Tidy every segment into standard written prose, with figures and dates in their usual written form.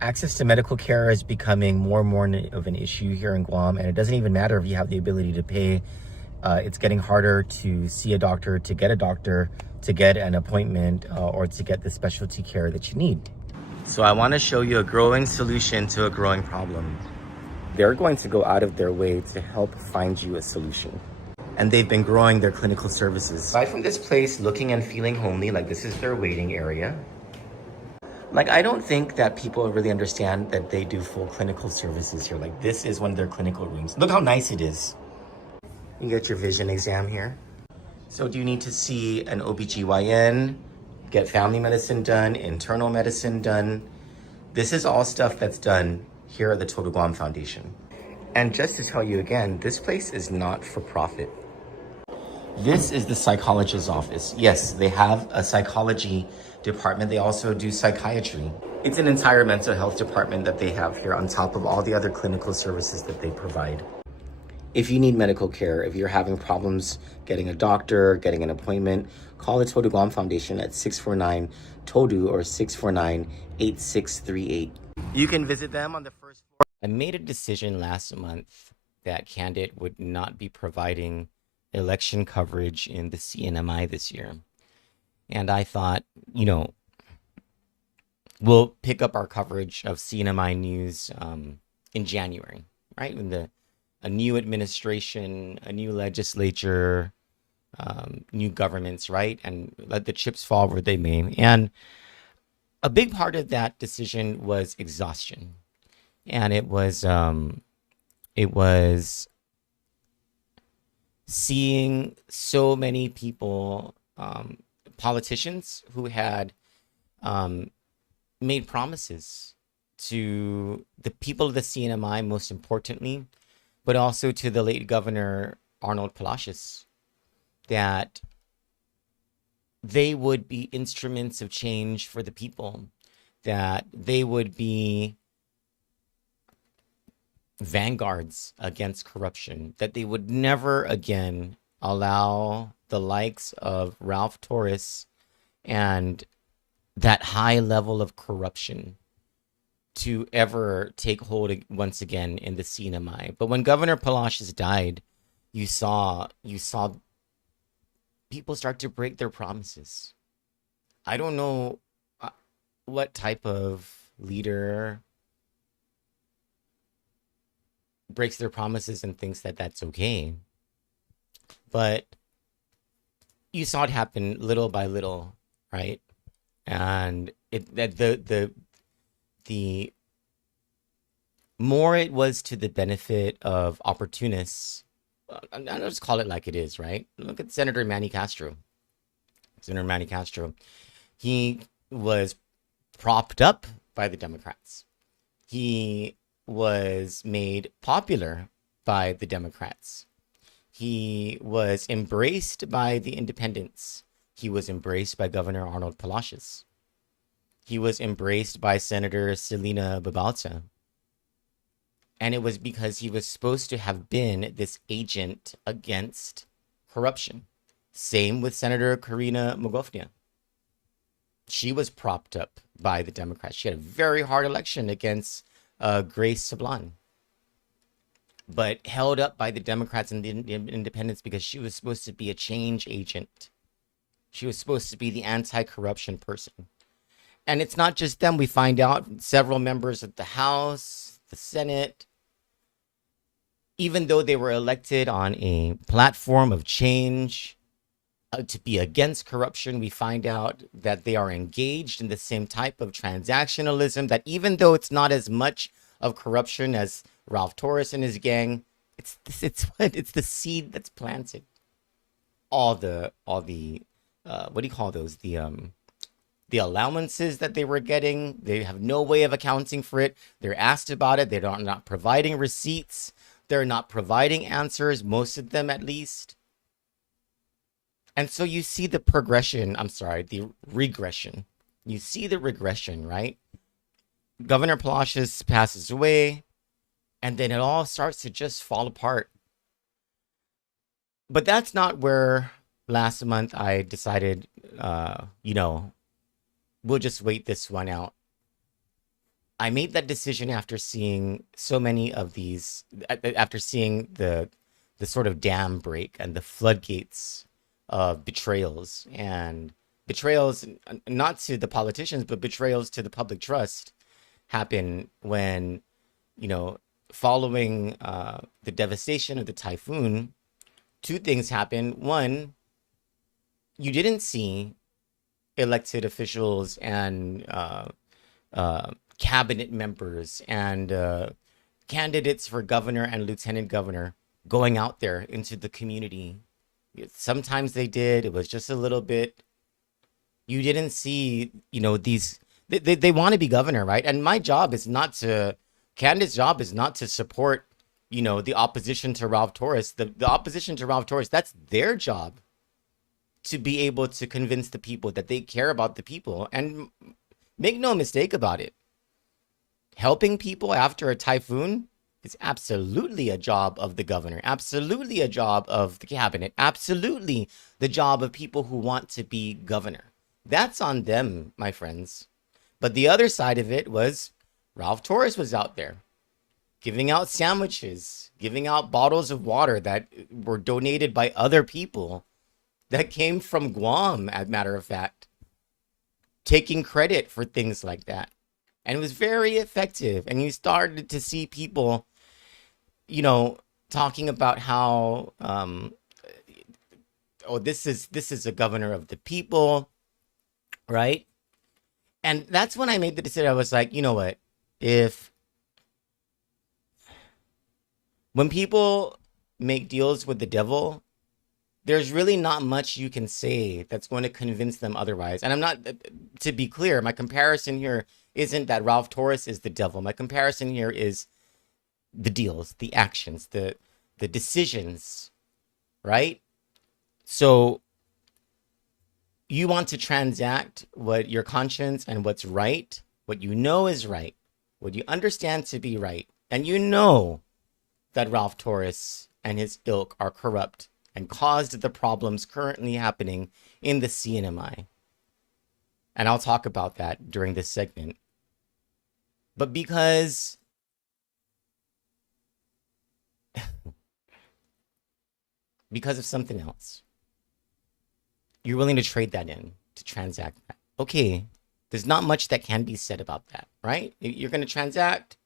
Access to medical care is becoming more and more of an issue here in Guam, and it doesn't even matter if you have the ability to pay. It's getting harder to see a doctor, to get an appointment, or to get the specialty care that you need. So I want to show you a growing solution to a growing problem. They're going to go out of their way to help find you a solution. And they've been growing their clinical services. Aside from this place looking and feeling homely, like this is their waiting area, like, I don't think that people really understand that they do full clinical services here. Like, this is one of their clinical rooms. Look how nice it is. You get your vision exam here. So do you need to see an OBGYN, get family medicine done, internal medicine done? This is all stuff that's done here at the Total Guam Foundation. And just to tell you again, this place is not for profit. This is the psychologist's office. Yes, they have a psychology department. They also do psychiatry. It's an entire mental health department that they have here on top of all the other clinical services that they provide. If you need medical care, if you're having problems getting a doctor, getting an appointment, call the Todu Guam Foundation at 649-TODU or 649-8638. You can visit them on the first floor. I made a decision last month that Kandit would not be providing election coverage in the CNMI this year. And I thought, we'll pick up our coverage of CNMI news in January, right? When a new administration, a new legislature, new governments, right? And let the chips fall where they may. And a big part of that decision was exhaustion. And it was seeing so many people, politicians who had made promises to the people of the CNMI, most importantly, but also to the late Governor Arnold Palacios, that they would be instruments of change for the people, that they would be vanguards against corruption, that they would never again allow the likes of Ralph Torres and that high level of corruption to ever take hold once again in the CNMI. But when Governor Palacios died, you saw people start to break their promises. I don't know what type of leader breaks their promises and thinks that that's okay. But you saw it happen little by little, right? And the more it was to the benefit of opportunists, I'll just call it like it is, right? Look at Senator Manny Castro. Senator Manny Castro, he was propped up by the Democrats. He was made popular by the Democrats. He was embraced by the independents. He was embraced by Governor Arnold Palacios. He was embraced by Senator Selena Babalta. And it was because he was supposed to have been this agent against corruption. Same with Senator Karina Mogofnia. She was propped up by the Democrats. She had a very hard election against Grace Sablan, but held up by the Democrats and the independents because she was supposed to be a change agent. She was supposed to be the anti-corruption person. And it's not just them. We find out several members of the House, the Senate, even though they were elected on a platform of change to be against corruption, we find out that they are engaged in the same type of transactionalism, that even though it's not as much of corruption as Ralph Torres and his gang, it's the seed that's planted. All the what do you call those? The allowances that they were getting, they have no way of accounting for it. They're asked about it. They're not providing receipts. They're not providing answers, most of them at least. And so you see the the regression. You see the regression, right? Governor Palacios passes away, and then it all starts to just fall apart. But that's not where last month I decided, we'll just wait this one out. I made that decision after seeing so many of these, after seeing the sort of dam break and the floodgates of betrayals, not to the politicians, but betrayals to the public trust happen when, you know, following the devastation of the typhoon, two things happen. One, you didn't see elected officials and uh, cabinet members and candidates for governor and lieutenant governor going out there into the community. Sometimes they did. It was just a little bit. You didn't see, these. They want to be governor, right? And my job is not to. Candace's job is not to support, the opposition to Ralph Torres. The opposition to Ralph Torres, that's their job to be able to convince the people that they care about the people. And make no mistake about it, helping people after a typhoon is absolutely a job of the governor, absolutely a job of the cabinet, absolutely the job of people who want to be governor. That's on them, my friends. But the other side of it was Ralph Torres was out there giving out sandwiches, giving out bottles of water that were donated by other people that came from Guam, as a matter of fact, taking credit for things like that. And it was very effective. And you started to see people, talking about how, oh, this is a governor of the people, right? And that's when I made the decision. I was like, you know what? If when people make deals with the devil, there's really not much you can say that's going to convince them otherwise. And I'm not, to be clear, my comparison here isn't that Ralph Torres is the devil. My comparison here is the deals, the actions, the decisions, right? So you want to transact what your conscience and what's right, what you know is right, what you understand to be right, and you know that Ralph Torres and his ilk are corrupt and caused the problems currently happening in the CNMI. And I'll talk about that during this segment. But because of something else, you're willing to trade that in to transact that. Okay, there's not much that can be said about that, right? You're going to transact.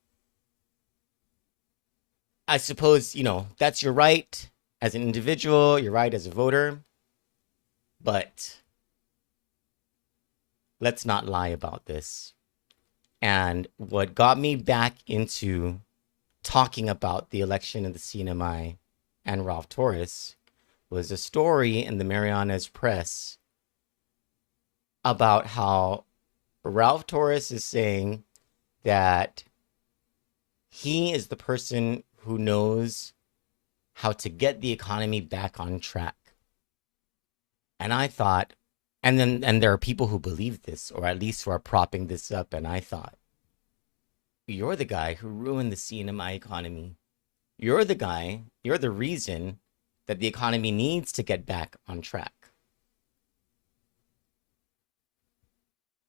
I suppose, that's your right as an individual, your right as a voter. But let's not lie about this. And what got me back into talking about the election of the CNMI and Ralph Torres was a story in the Marianas Press about how Ralph Torres is saying that he is the person who knows how to get the economy back on track. And I thought, and there are people who believe this, or at least who are propping this up. And I thought, you're the guy who ruined the CNMI economy. You're the reason that the economy needs to get back on track.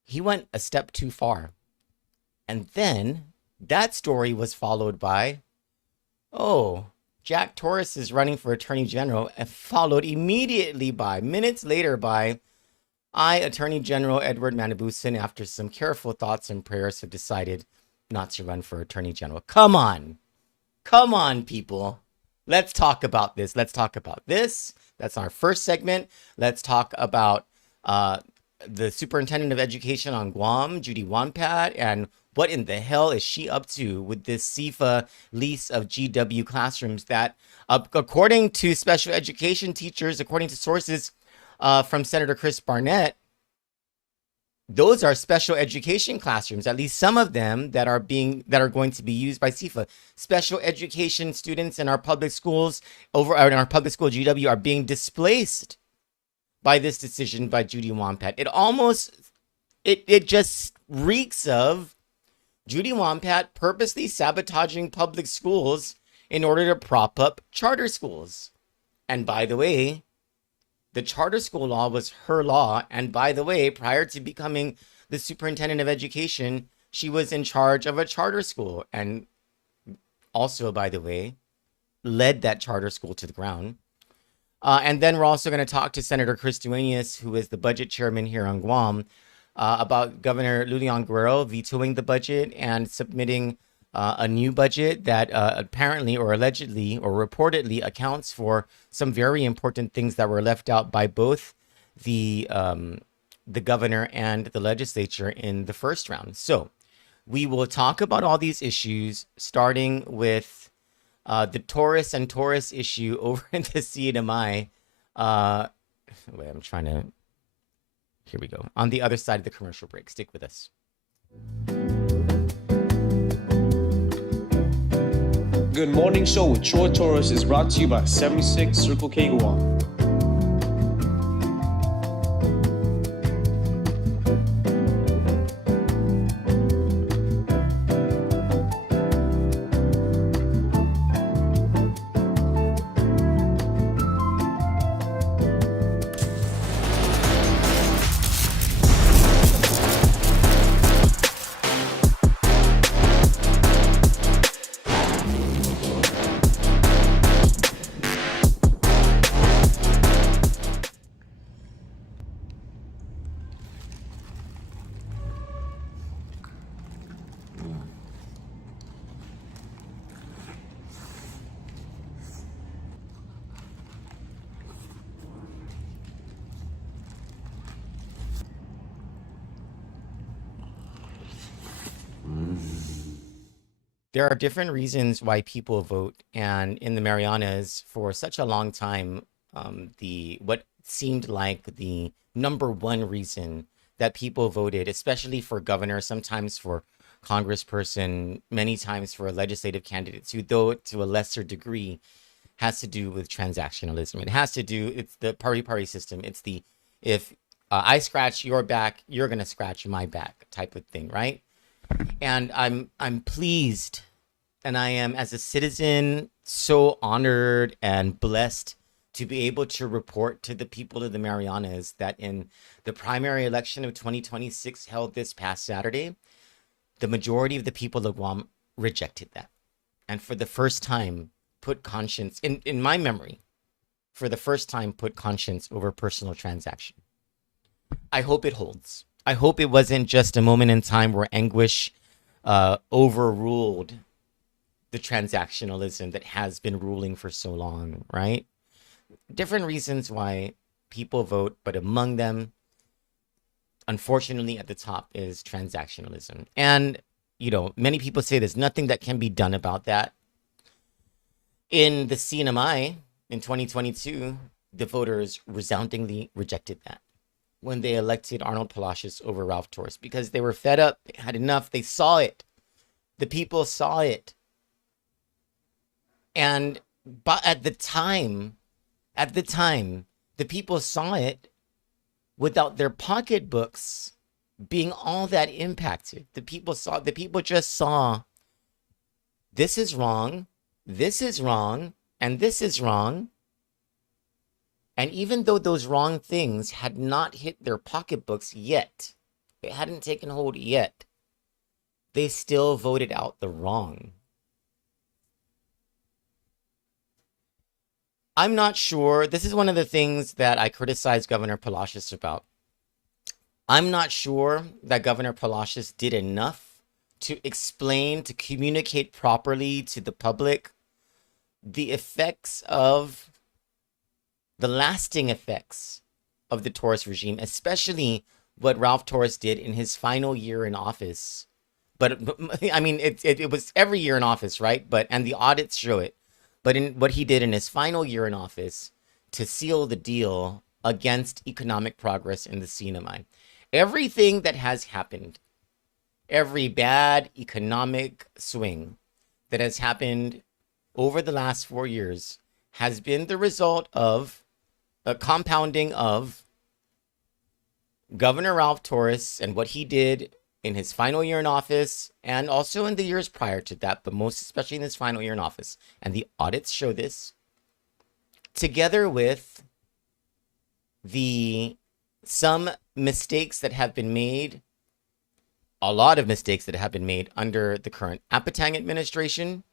He went a step too far. And then that story was followed by, oh, Jack Torres is running for Attorney General, and followed immediately by, minutes later, by, I, Attorney General Edward Manabusin, after some careful thoughts and prayers, have decided not to run for Attorney General. Come on. Come on, people. Let's talk about this. Let's talk about this. That's our first segment. Let's talk about the Superintendent of Education on Guam, Judy Wampat, and what in the hell is she up to with this CFA lease of GW classrooms that, according to special education teachers, according to sources from Senator Chris Barnett, those are special education classrooms, at least some of them that are going to be used by CFA. Special education students in our public schools in our public school GW are being displaced by this decision by Judy Wampat. It just reeks of Judy Wampat purposely sabotaging public schools in order to prop up charter schools. And by the way, the charter school law was her law. And by the way, prior to becoming the superintendent of education, She was in charge of a charter school and also, by the way, led that charter school to the ground. And then we're also going to talk to Senator Chris Duenas, who is the budget chairman here on Guam, about Governor Lulian Guerrero vetoing the budget and submitting a new budget that apparently or allegedly or reportedly accounts for some very important things that were left out by both the governor and the legislature in the first round. So we will talk about all these issues, starting with the Torres and Torres issue over in the CNMI. Wait, I'm trying to. Here we go. On the other side of the commercial break. Stick with us. Good Morning Show with Troy Torres is brought to you by 76 Circle K Guam. There are different reasons why people vote, and in the Marianas, for such a long time, the what seemed like the number one reason that people voted, especially for governor, sometimes for congressperson, many times for legislative candidates, who, though to a lesser degree, has to do with transactionalism. It has to do, it's the party system. It's the, if I scratch your back, you're gonna scratch my back type of thing, right? And I'm pleased, and I am, as a citizen, so honored and blessed to be able to report to the people of the Marianas that in the primary election of 2026 held this past Saturday, the majority of the people of Guam rejected that. And for the first time, put conscience, in my memory, for the first time, put conscience over personal transaction. I hope it holds. I hope it wasn't just a moment in time where anguish overruled the transactionalism that has been ruling for so long, right? Different reasons why people vote, but among them, unfortunately, at the top is transactionalism. And, you know, many people say there's nothing that can be done about that. In the CNMI in 2022, the voters resoundingly rejected that when they elected Arnold Palacios over Ralph Torres, because they were fed up, they had enough, they saw it. The people saw it. And but at the time, the people saw it without their pocketbooks being all that impacted. The people just saw, this is wrong, and this is wrong. And even though those wrong things had not hit their pocketbooks yet, they hadn't taken hold yet, they still voted out the wrong. I'm not sure. This is one of the things that I criticize Governor Palacios about. I'm not sure that Governor Palacios did enough to explain, to communicate properly to the public the effects of the lasting effects of the Torres regime, especially what Ralph Torres did in his final year in office. But I mean, it was every year in office, right? And the audits show it. But in what he did in his final year in office to seal the deal against economic progress in the CNMI. Everything that has happened, every bad economic swing that has happened over the last 4 years has been the result of a compounding of Governor Ralph Torres and what he did in his final year in office, and also in the years prior to that, but most especially in his final year in office. And the audits show this, together with some mistakes that have been made a lot of mistakes that have been made under the current Apatang administration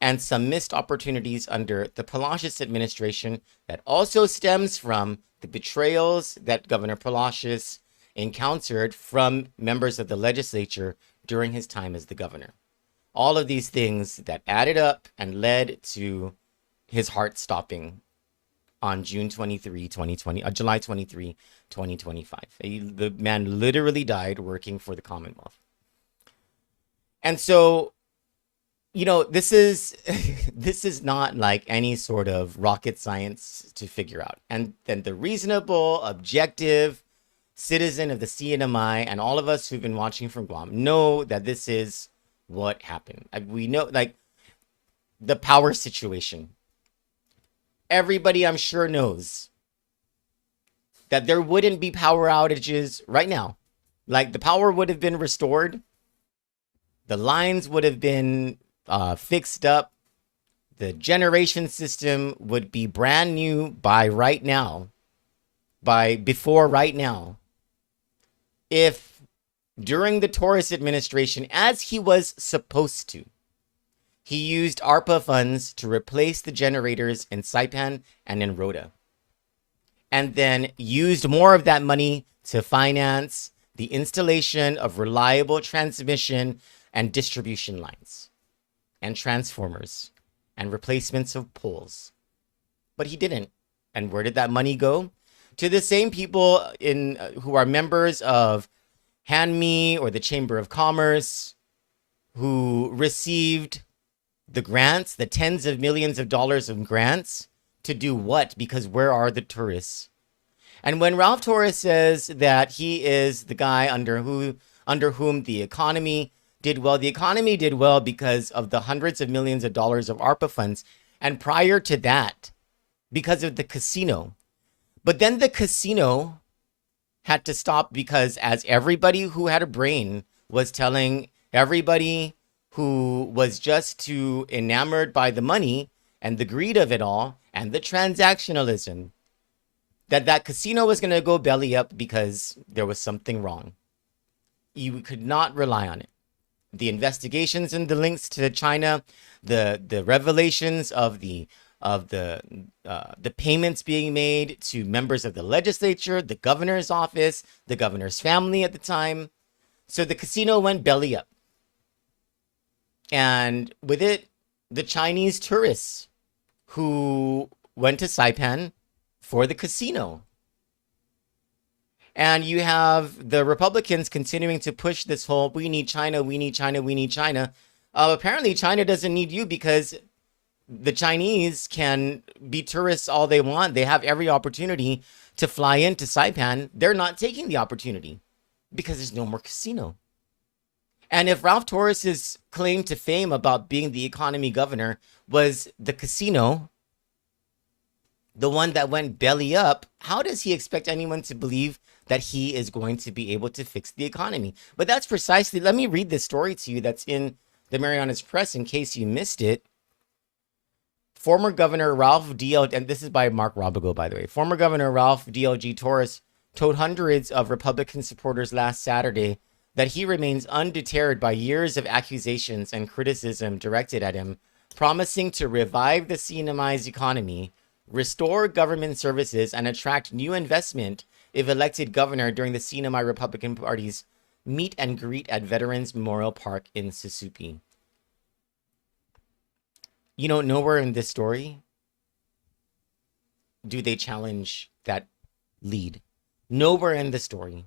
and some missed opportunities under the Palacios administration that also stems from the betrayals that Governor Palacios encountered from members of the legislature during his time as the governor. All of these things that added up and led to his heart stopping on July 23, 2025. The man literally died working for the Commonwealth. And so, this is this is not like any sort of rocket science to figure out. And then the reasonable, objective citizen of the CNMI and all of us who've been watching from Guam know that this is what happened. We know, like, the power situation. Everybody, I'm sure, knows that there wouldn't be power outages right now. Like, the power would have been restored. The lines would have been fixed up. The generation system would be brand new by right now. Before right now. If during the Torres administration, as he was supposed to, he used ARPA funds to replace the generators in Saipan and in Rota, and then used more of that money to finance the installation of reliable transmission and distribution lines and transformers and replacements of poles. But he didn't. And where did that money go? To the same people who are members of HANMI or the Chamber of Commerce, who received the grants, the tens of millions of dollars of grants, to do what? Because where are the tourists? And when Ralph Torres says that he is the guy under whom the economy did well, the economy did well because of the hundreds of millions of dollars of ARPA funds. And prior to that, because of the casino. But then the casino had to stop because, as everybody who had a brain was telling everybody who was just too enamored by the money and the greed of it all and the transactionalism, that casino was going to go belly up because there was something wrong. You could not rely on it. The investigations and the links to China, the revelations of the payments being made to members of the legislature, the governor's office, the governor's family at the time. So the casino went belly up. And with it, the Chinese tourists who went to Saipan for the casino. And you have the Republicans continuing to push this whole, we need China, we need China, we need China. Apparently, China doesn't need you because the Chinese can be tourists all they want. They have every opportunity to fly into Saipan. They're not taking the opportunity because there's no more casino. And if Ralph Torres's claim to fame about being the economy governor was the casino, the one that went belly up, how does he expect anyone to believe that he is going to be able to fix the economy? But that's precisely, let me read this story to you that's in the Marianas Press in case you missed it. Former Governor Ralph D.L. and this is by Mark Robigo, by the way. Former Governor Ralph D.L.G. Torres told hundreds of Republican supporters last Saturday that he remains undeterred by years of accusations and criticism directed at him, promising to revive the CNMI's economy, restore government services, and attract new investment if elected governor during the CNMI Republican Party's meet and greet at Veterans Memorial Park in Susupi. Nowhere in this story do they challenge that lead. Nowhere in the story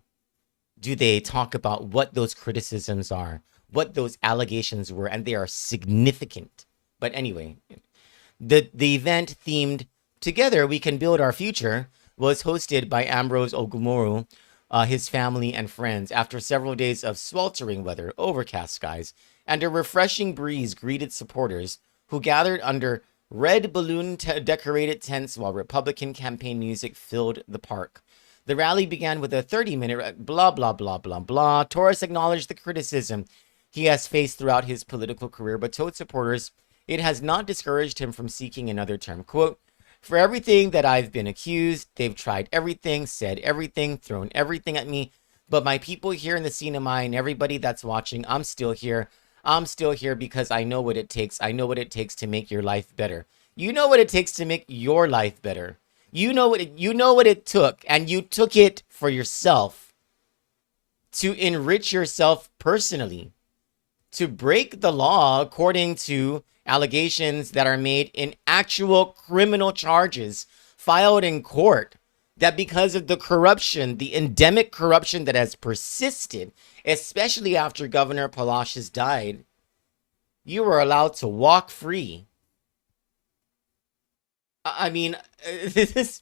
do they talk about what those criticisms are, what those allegations were, and they are significant. But anyway, the event themed Together We Can Build Our Future was hosted by Ambrose Ogumoru, his family and friends. After several days of sweltering weather, overcast skies, and a refreshing breeze greeted supporters who gathered under red balloon decorated tents while Republican campaign music filled the park. The rally began with a 30-minute blah, blah, blah, blah, blah. Torres acknowledged the criticism he has faced throughout his political career, but told supporters it has not discouraged him from seeking another term. Quote, "For everything that I've been accused, they've tried everything, said everything, thrown everything at me, But my people here in the cinema and everybody that's watching, I'm still here. I'm still here because I know what it takes. I know what it takes to make your life better. You know what it takes to make your life better. You know what it took, and you took it for yourself to enrich yourself personally, to break the law according to allegations that are made in actual criminal charges filed in court, that because of the corruption, the endemic corruption that has persisted, especially after Governor Palacios died, you were allowed to walk free. I mean, this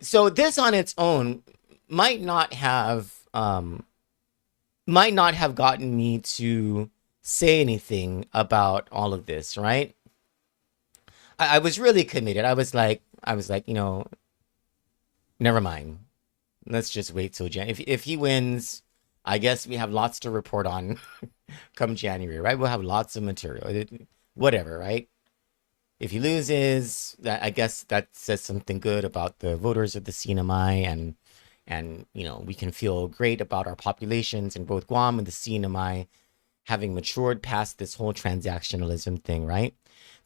so this on its own might not have um might not have gotten me to say anything about all of this, right? I was really committed. I was like, never mind. Let's just wait till Jan. If he wins, I guess we have lots to report on come January, right? We'll have lots of material. Whatever, right? If he loses, I guess that says something good about the voters of the CNMI, and we can feel great about our populations in both Guam and the CNMI having matured past this whole transactionalism thing, right?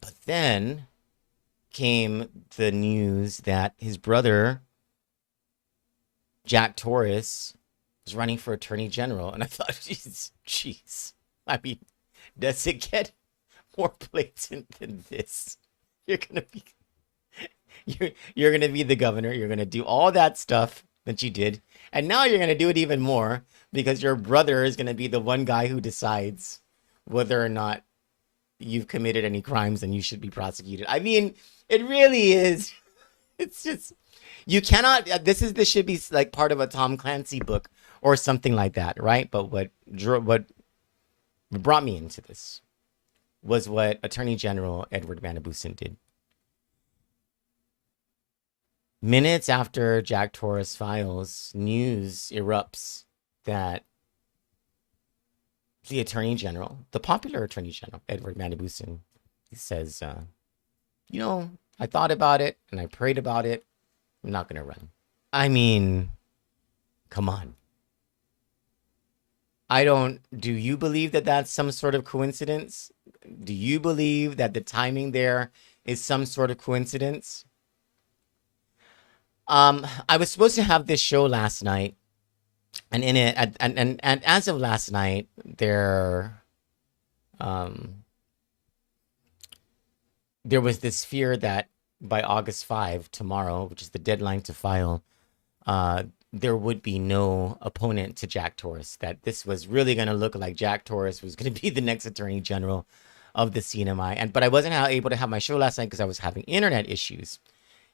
But then came the news that his brother, Jack Torres, was running for attorney general. And I thought, jeez. I mean, does it get more blatant than this? You're gonna be you're gonna be the governor. You're gonna do all that stuff that you did, and now you're gonna do it even more because your brother is gonna be the one guy who decides whether or not you've committed any crimes and you should be prosecuted. I mean, it really is. It's just you cannot. This should be like part of a Tom Clancy book or something like that, right? But what brought me into this was what Attorney General Edward Manabusin did. Minutes after Jack Torres files, news erupts that the Attorney General, the popular Attorney General, Edward Manabusin, he says, I thought about it and I prayed about it. I'm not going to run. I mean, come on. Do you believe that that's some sort of coincidence? Do you believe that the timing there is some sort of coincidence? I was supposed to have this show last night, and in it, and as of last night, there was this fear that by August 5, tomorrow, which is the deadline to file, there would be no opponent to Jack Torres, that this was really going to look like Jack Torres was going to be the next Attorney General of the CNMI. But I wasn't able to have my show last night because I was having internet issues.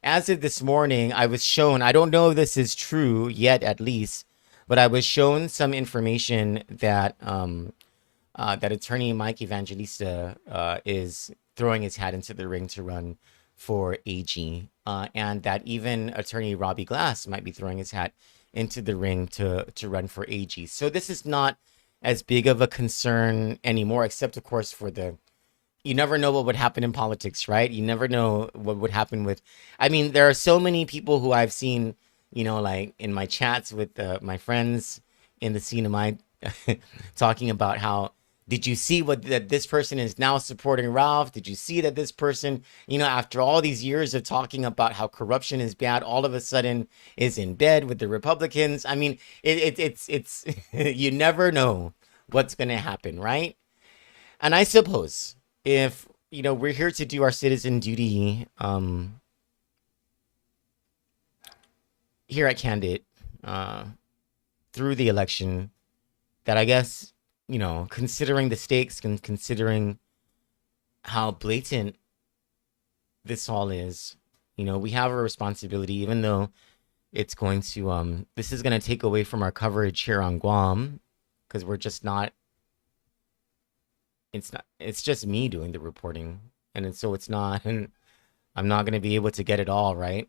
As of this morning, I was shown, I don't know if this is true yet at least, but I was shown some information that that attorney Mike Evangelista is throwing his hat into the ring to run for AG, and that even attorney Robbie Glass might be throwing his hat into the ring to run for AG. So this is not as big of a concern anymore, except of course for you never know what would happen in politics, right? You never know what would happen with, I mean, there are so many people who I've seen, like in my chats with my friends in the scene of mine talking about how, did you see that this person is now supporting Ralph? Did you see that this person, after all these years of talking about how corruption is bad, all of a sudden is in bed with the Republicans? I mean, it's you never know what's going to happen, right? And I suppose if, we're here to do our citizen duty here at Kandit through the election, that I guess, considering the stakes and considering how blatant this all is, we have a responsibility, even though it's going to, this is going to take away from our coverage here on Guam, because we're just not, it's just me doing the reporting. And so it's not, and I'm not going to be able to get it all right.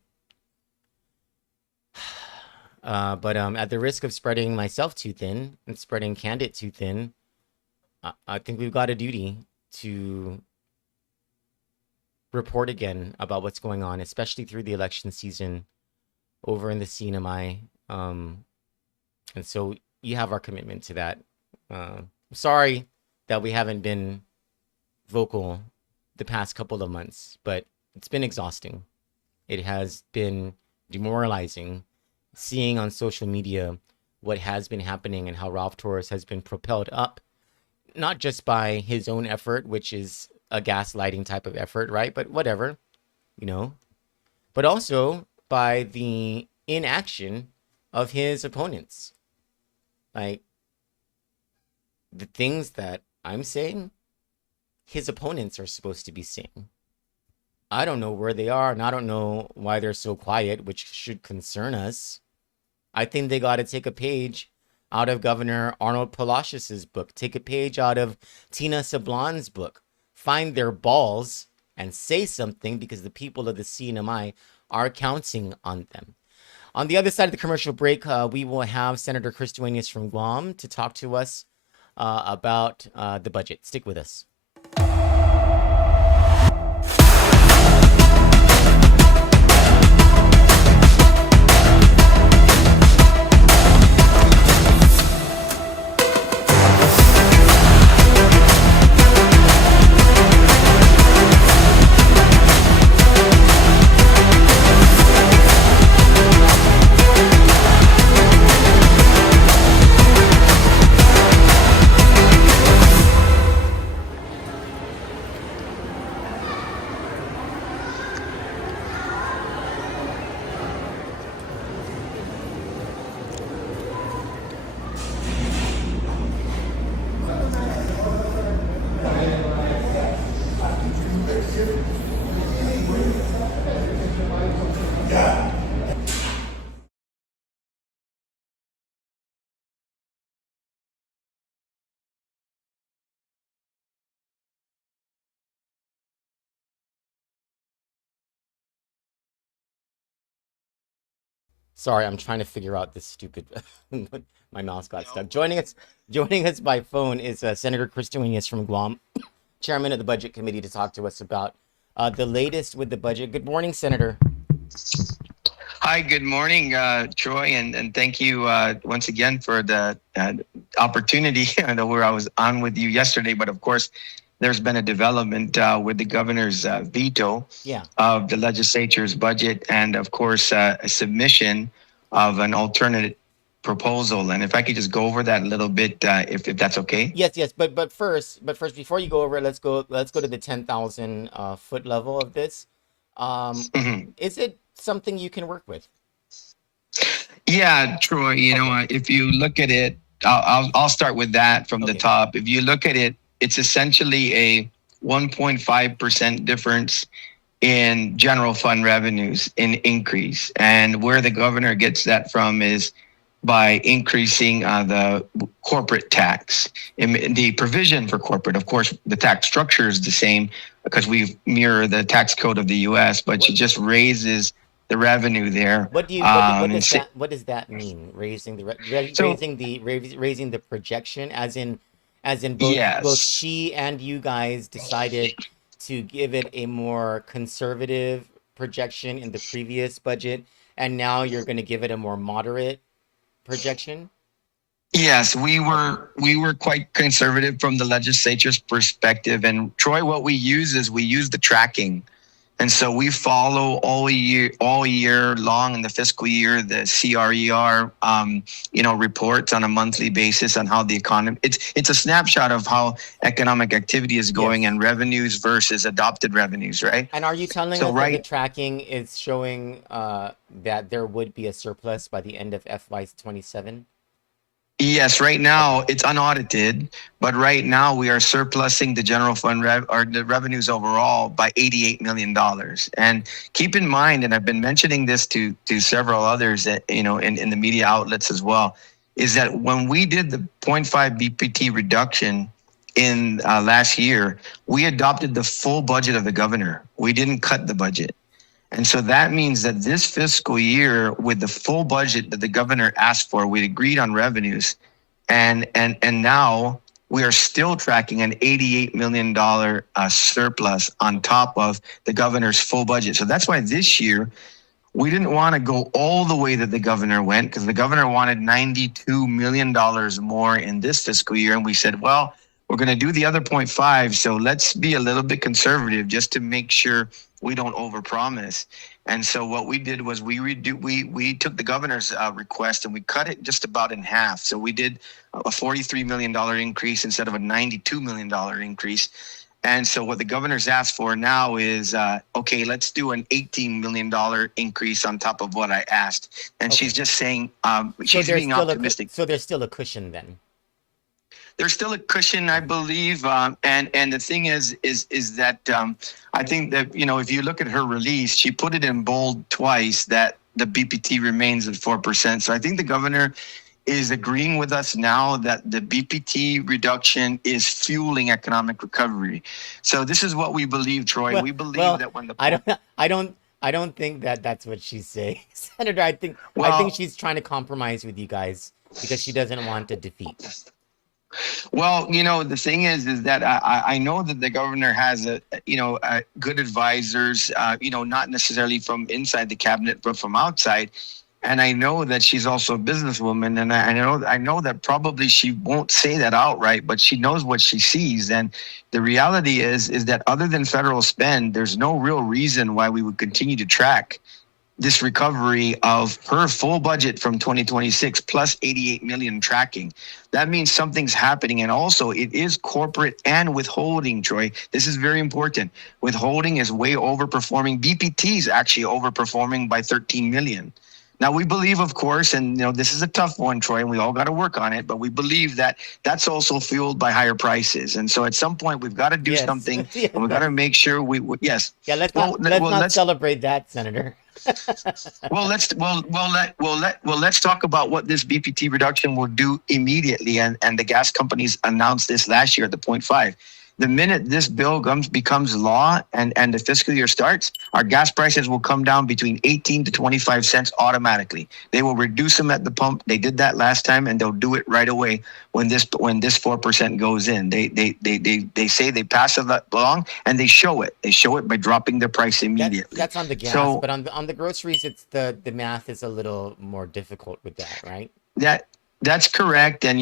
But at the risk of spreading myself too thin and spreading Kandit too thin, I think we've got a duty to report again about what's going on, especially through the election season over in the CNMI. And so you have our commitment to that. Sorry that we haven't been vocal the past couple of months, but it's been exhausting. It has been demoralizing seeing on social media what has been happening and how Ralph Torres has been propelled up, not just by his own effort, which is a gaslighting type of effort, right? But whatever, you know, but also by the inaction of his opponents. Like the things that I'm saying, his opponents are supposed to be saying. I don't know where they are, and I don't know why they're so quiet, which should concern us. I think they got to take a page out of Governor Arnold Palacios's book, take a page out of Tina Sablon's book, find their balls and say something because the people of the CNMI are counting on them. On the other side of the commercial break, we will have Senator Chris Duenas from Guam to talk to us about the budget. Stick with us. Sorry, I'm trying to figure out this stupid. My mouse got stuck. Joining us by phone is Senator Chris Duenas from Guam, chairman of the Budget Committee, to talk to us about the latest with the budget. Good morning, Senator. Hi, good morning, Troy, and thank you once again for the opportunity. I know where I was on with you yesterday, but of course, there's been a development with the governor's veto of the legislature's budget, and of course, a submission of an alternate proposal. And if I could just go over that a little bit, if that's okay. Yes. But first, before you go over it, let's go to the 10,000 foot level of this. Is it something you can work with? Yeah, Troy. You know, if you look at it, I'll start with that from the top. If you look at it, it's essentially a 1.5% difference in general fund revenues in increase, and where the governor gets that from is by increasing the corporate tax. In the provision for corporate, of course, the tax structure is the same because we mirror the tax code of the U.S., but she just raises the revenue there. What does that mean? Raising the projection, as in both she and you guys decided to give it a more conservative projection in the previous budget, and now you're going to give it a more moderate projection? Yes, we were quite conservative from the legislature's perspective. And Troy, what we use is we use the tracking. And so we follow all year long in the fiscal year, the CRER, reports on a monthly basis on how the economy, it's a snapshot of how economic activity is going and revenues versus adopted revenues, right? And are you telling us that the tracking is showing that there would be a surplus by the end of FY27? Yes, right now it's unaudited, but right now we are surplusing the general fund the revenues overall by $88 million. And keep in mind, and I've been mentioning this to several others that, in the media outlets as well, is that when we did the 0.5 BPT reduction in last year, we adopted the full budget of the governor. We didn't cut the budget. And so that means that this fiscal year, with the full budget that the governor asked for, we agreed on revenues, and now we are still tracking an $88 million surplus on top of the governor's full budget. So that's why this year we didn't want to go all the way that the governor went because the governor wanted $92 million more in this fiscal year. And we said, well, we're going to do the other 0.5. So let's be a little bit conservative just to make sure we don't overpromise. And so what we did was we took the governor's request and we cut it just about in half. So we did a $43 million increase instead of a $92 million increase. And so what the governor's asked for now is, okay, let's do an $18 million increase on top of what I asked. And she's just saying, she's being optimistic. So there's still a cushion then. There's still a cushion, I believe. And the thing is that I think that, if you look at her release, she put it in bold twice that the BPT remains at 4%. So I think the governor is agreeing with us now that the BPT reduction is fueling economic recovery. So this is what we believe, Troy. Well, we believe that when the I don't think that that's what she's saying, Senator. I think she's trying to compromise with you guys because she doesn't want a defeat. Well, the thing is that I know that the governor has good advisors, not necessarily from inside the cabinet, but from outside. And I know that she's also a businesswoman, and I know that probably she won't say that outright, but she knows what she sees. And the reality is that other than federal spend, there's no real reason why we would continue to track this recovery of her full budget from 2026 plus 88 million tracking. That means something's happening. And also it is corporate and withholding, Troy. This is very important. Withholding is way overperforming. BPT is actually overperforming by 13 million. Now, we believe, of course, and this is a tough one, Troy, and we all got to work on it, but we believe that that's also fueled by higher prices. And so at some point, we've got to do something, and we've got to make sure yes. Yeah, let's not celebrate that, Senator. Let's talk about what this BPT reduction will do immediately. And the gas companies announced this last year at the 0.5. The minute this bill becomes law and the fiscal year starts, our gas prices will come down between 18 to 25 cents automatically. They will reduce them at the pump. They did that last time, and they'll do it right away when this 4% goes in. They say they pass it along, and they show it. They show it by dropping the price immediately. That's on the gas, but on the groceries, it's the math is a little more difficult with that, right? That's correct. And,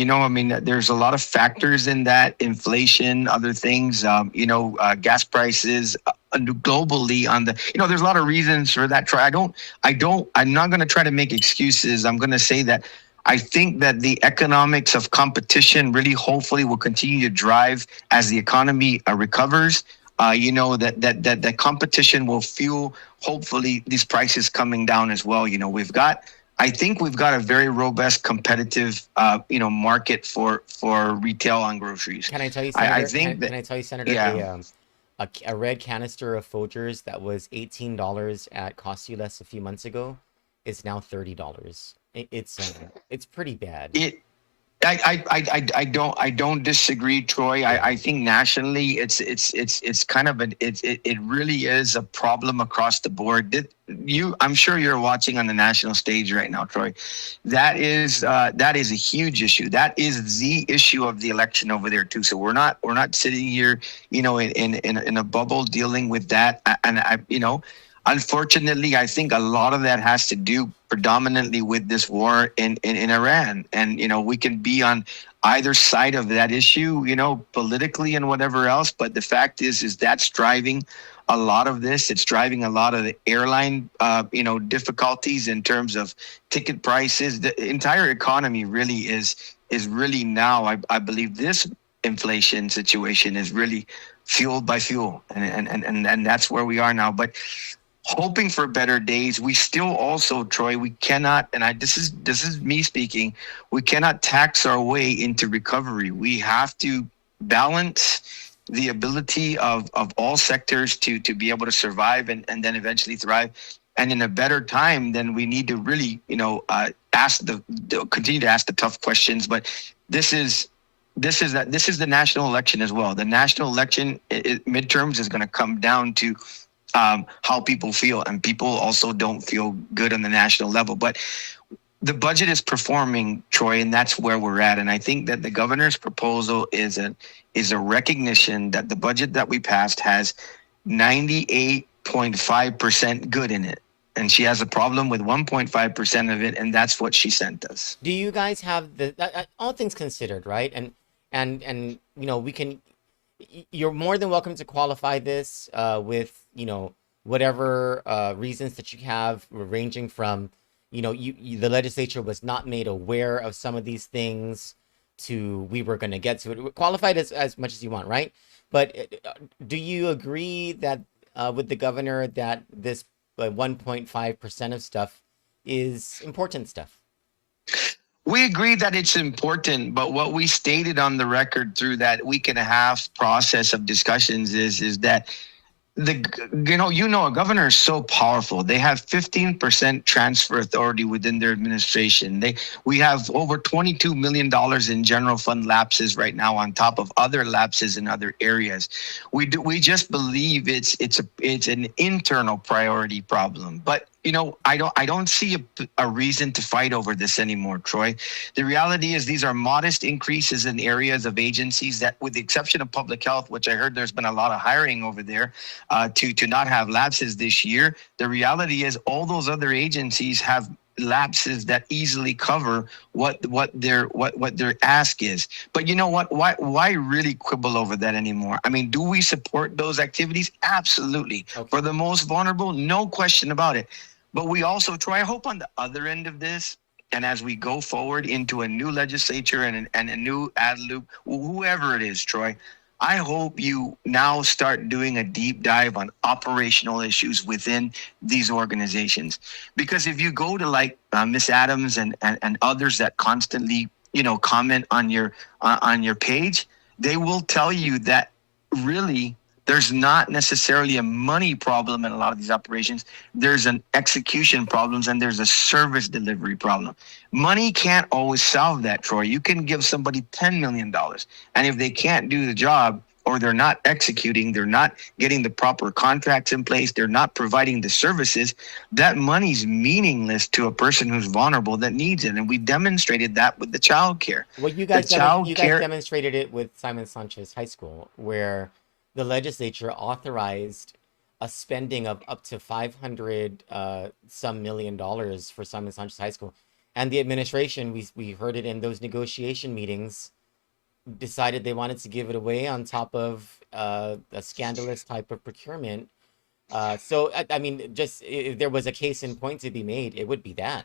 there's a lot of factors in that, inflation, other things, gas prices globally there's a lot of reasons for that. I'm not going to try to make excuses. I'm going to say that I think that the economics of competition really hopefully will continue to drive as the economy recovers. That competition will fuel, hopefully, these prices coming down as well. I think we've got a very robust, competitive, market for retail on groceries. Can I tell you, Senator? Can I tell you, Senator? Yeah. A red canister of Folgers that was $18 at Cost You Less a few months ago is now $30. It's pretty bad. I don't disagree, Troy. I think nationally it's kind of it really is a problem across the board. I'm sure you're watching on the national stage right now, Troy. That is a huge issue. That is the issue of the election over there too. So we're not sitting here, in a bubble dealing with that. And unfortunately, I think a lot of that has to do predominantly with this war in Iran. And, we can be on either side of that issue, politically and whatever else. But the fact is that's driving a lot of this. It's driving a lot of the airline, difficulties in terms of ticket prices. The entire economy really is really now, I believe this inflation situation is really fueled by fuel. And that's where we are now. But hoping for better days, we still also, Troy, we cannot, and this is me speaking, we cannot tax our way into recovery. We have to balance the ability of all sectors to be able to survive and then eventually thrive. And in a better time, then we need to really, continue to ask the tough questions. But this is the national election as well. The national election midterms is going to come down to how people feel, and people also don't feel good on the national level. But the budget is performing, Troy, and that's where we're at. And I think that the governor's proposal is a recognition that the budget that we passed has 98.5% good in it. and she has a problem with 1.5% of it, and that's what she sent us. Do you guys have the all things considered, right? And we can. You're more than welcome to qualify this with whatever reasons that you have, ranging from the legislature was not made aware of some of these things to we were going to get to it. Qualify it as much as you want, right? But do you agree that with the governor that this 1.5% of stuff is important stuff? We agree that it's important, but what we stated on the record through that week and a half process of discussions is that a governor is so powerful. They have 15% transfer authority within their administration. We have over $22 million in general fund lapses right now, on top of other lapses in other areas. We just believe it's an internal priority problem. But I don't see a reason to fight over this anymore, Troy. The reality is these are modest increases in areas of agencies that, with the exception of public health, which I heard there's been a lot of hiring over there to not have lapses this year. The reality is all those other agencies have lapses that easily cover what their ask is. But you know what? Why really quibble over that anymore? I mean, do we support those activities? Absolutely. Okay. For the most vulnerable, no question about it. But we also try, I hope on the other end of this, and as we go forward into a new legislature and a new ad loop, whoever it is, Troy, I hope you now start doing a deep dive on operational issues within these organizations. Because if you go to like Miss Adams and others that constantly, comment on your page, they will tell you that really there's not necessarily a money problem in a lot of these operations. There's an execution problems and there's a service delivery problem. Money can't always solve that, Troy. You can give somebody $10 million. And if they can't do the job, or they're not executing, they're not getting the proper contracts in place, they're not providing the services, that money's meaningless to a person who's vulnerable that needs it. And we demonstrated that with the child care. Well, you guys demonstrated it with Simon Sanchez High School, where the legislature authorized a spending of up to $500 some million for Simon Sanchez High School. And the administration, we heard it in those negotiation meetings, decided they wanted to give it away on top of a scandalous type of procurement. So, I mean, just if there was a case in point to be made, it would be that.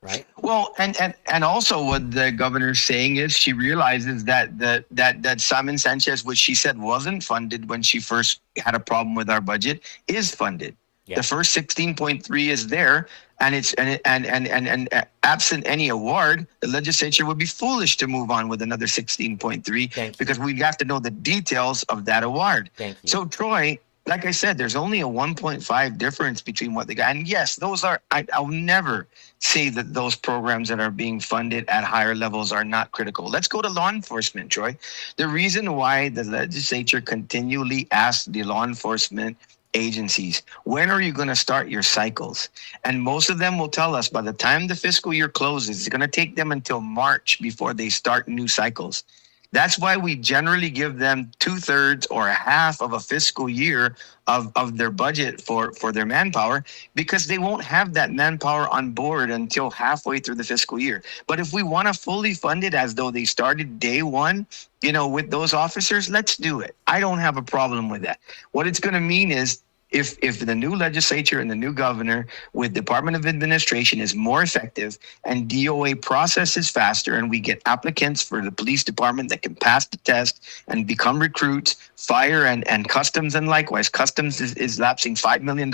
Right. Well, and also what the governor's saying is she realizes that Simon Sanchez, which she said wasn't funded when she first had a problem with our budget, is funded. Yeah. The first 16.3 is there, and it's and absent any award, the legislature would be foolish to move on with another 16.3 because we'd have to know the details of that award. So Troy, like I said, there's only a 1.5 difference between what they got. And yes, those are, I'll never say that those programs that are being funded at higher levels are not critical. Let's go to law enforcement, Troy. The reason why the legislature continually asks the law enforcement agencies, when are you going to start your cycles? And most of them will tell us by the time the fiscal year closes, it's going to take them until March before they start new cycles. That's why we generally give them 2/3 or a half of a fiscal year of their budget for their manpower, because they won't have that manpower on board until halfway through the fiscal year. But if we want to fully fund it as though they started day one, with those officers, let's do it. I don't have a problem with that. What it's going to mean is if the new legislature and the new governor with Department of Administration is more effective and DOA processes faster, and we get applicants for the police department that can pass the test and become recruits, fire and customs, and likewise, customs is lapsing $5 million.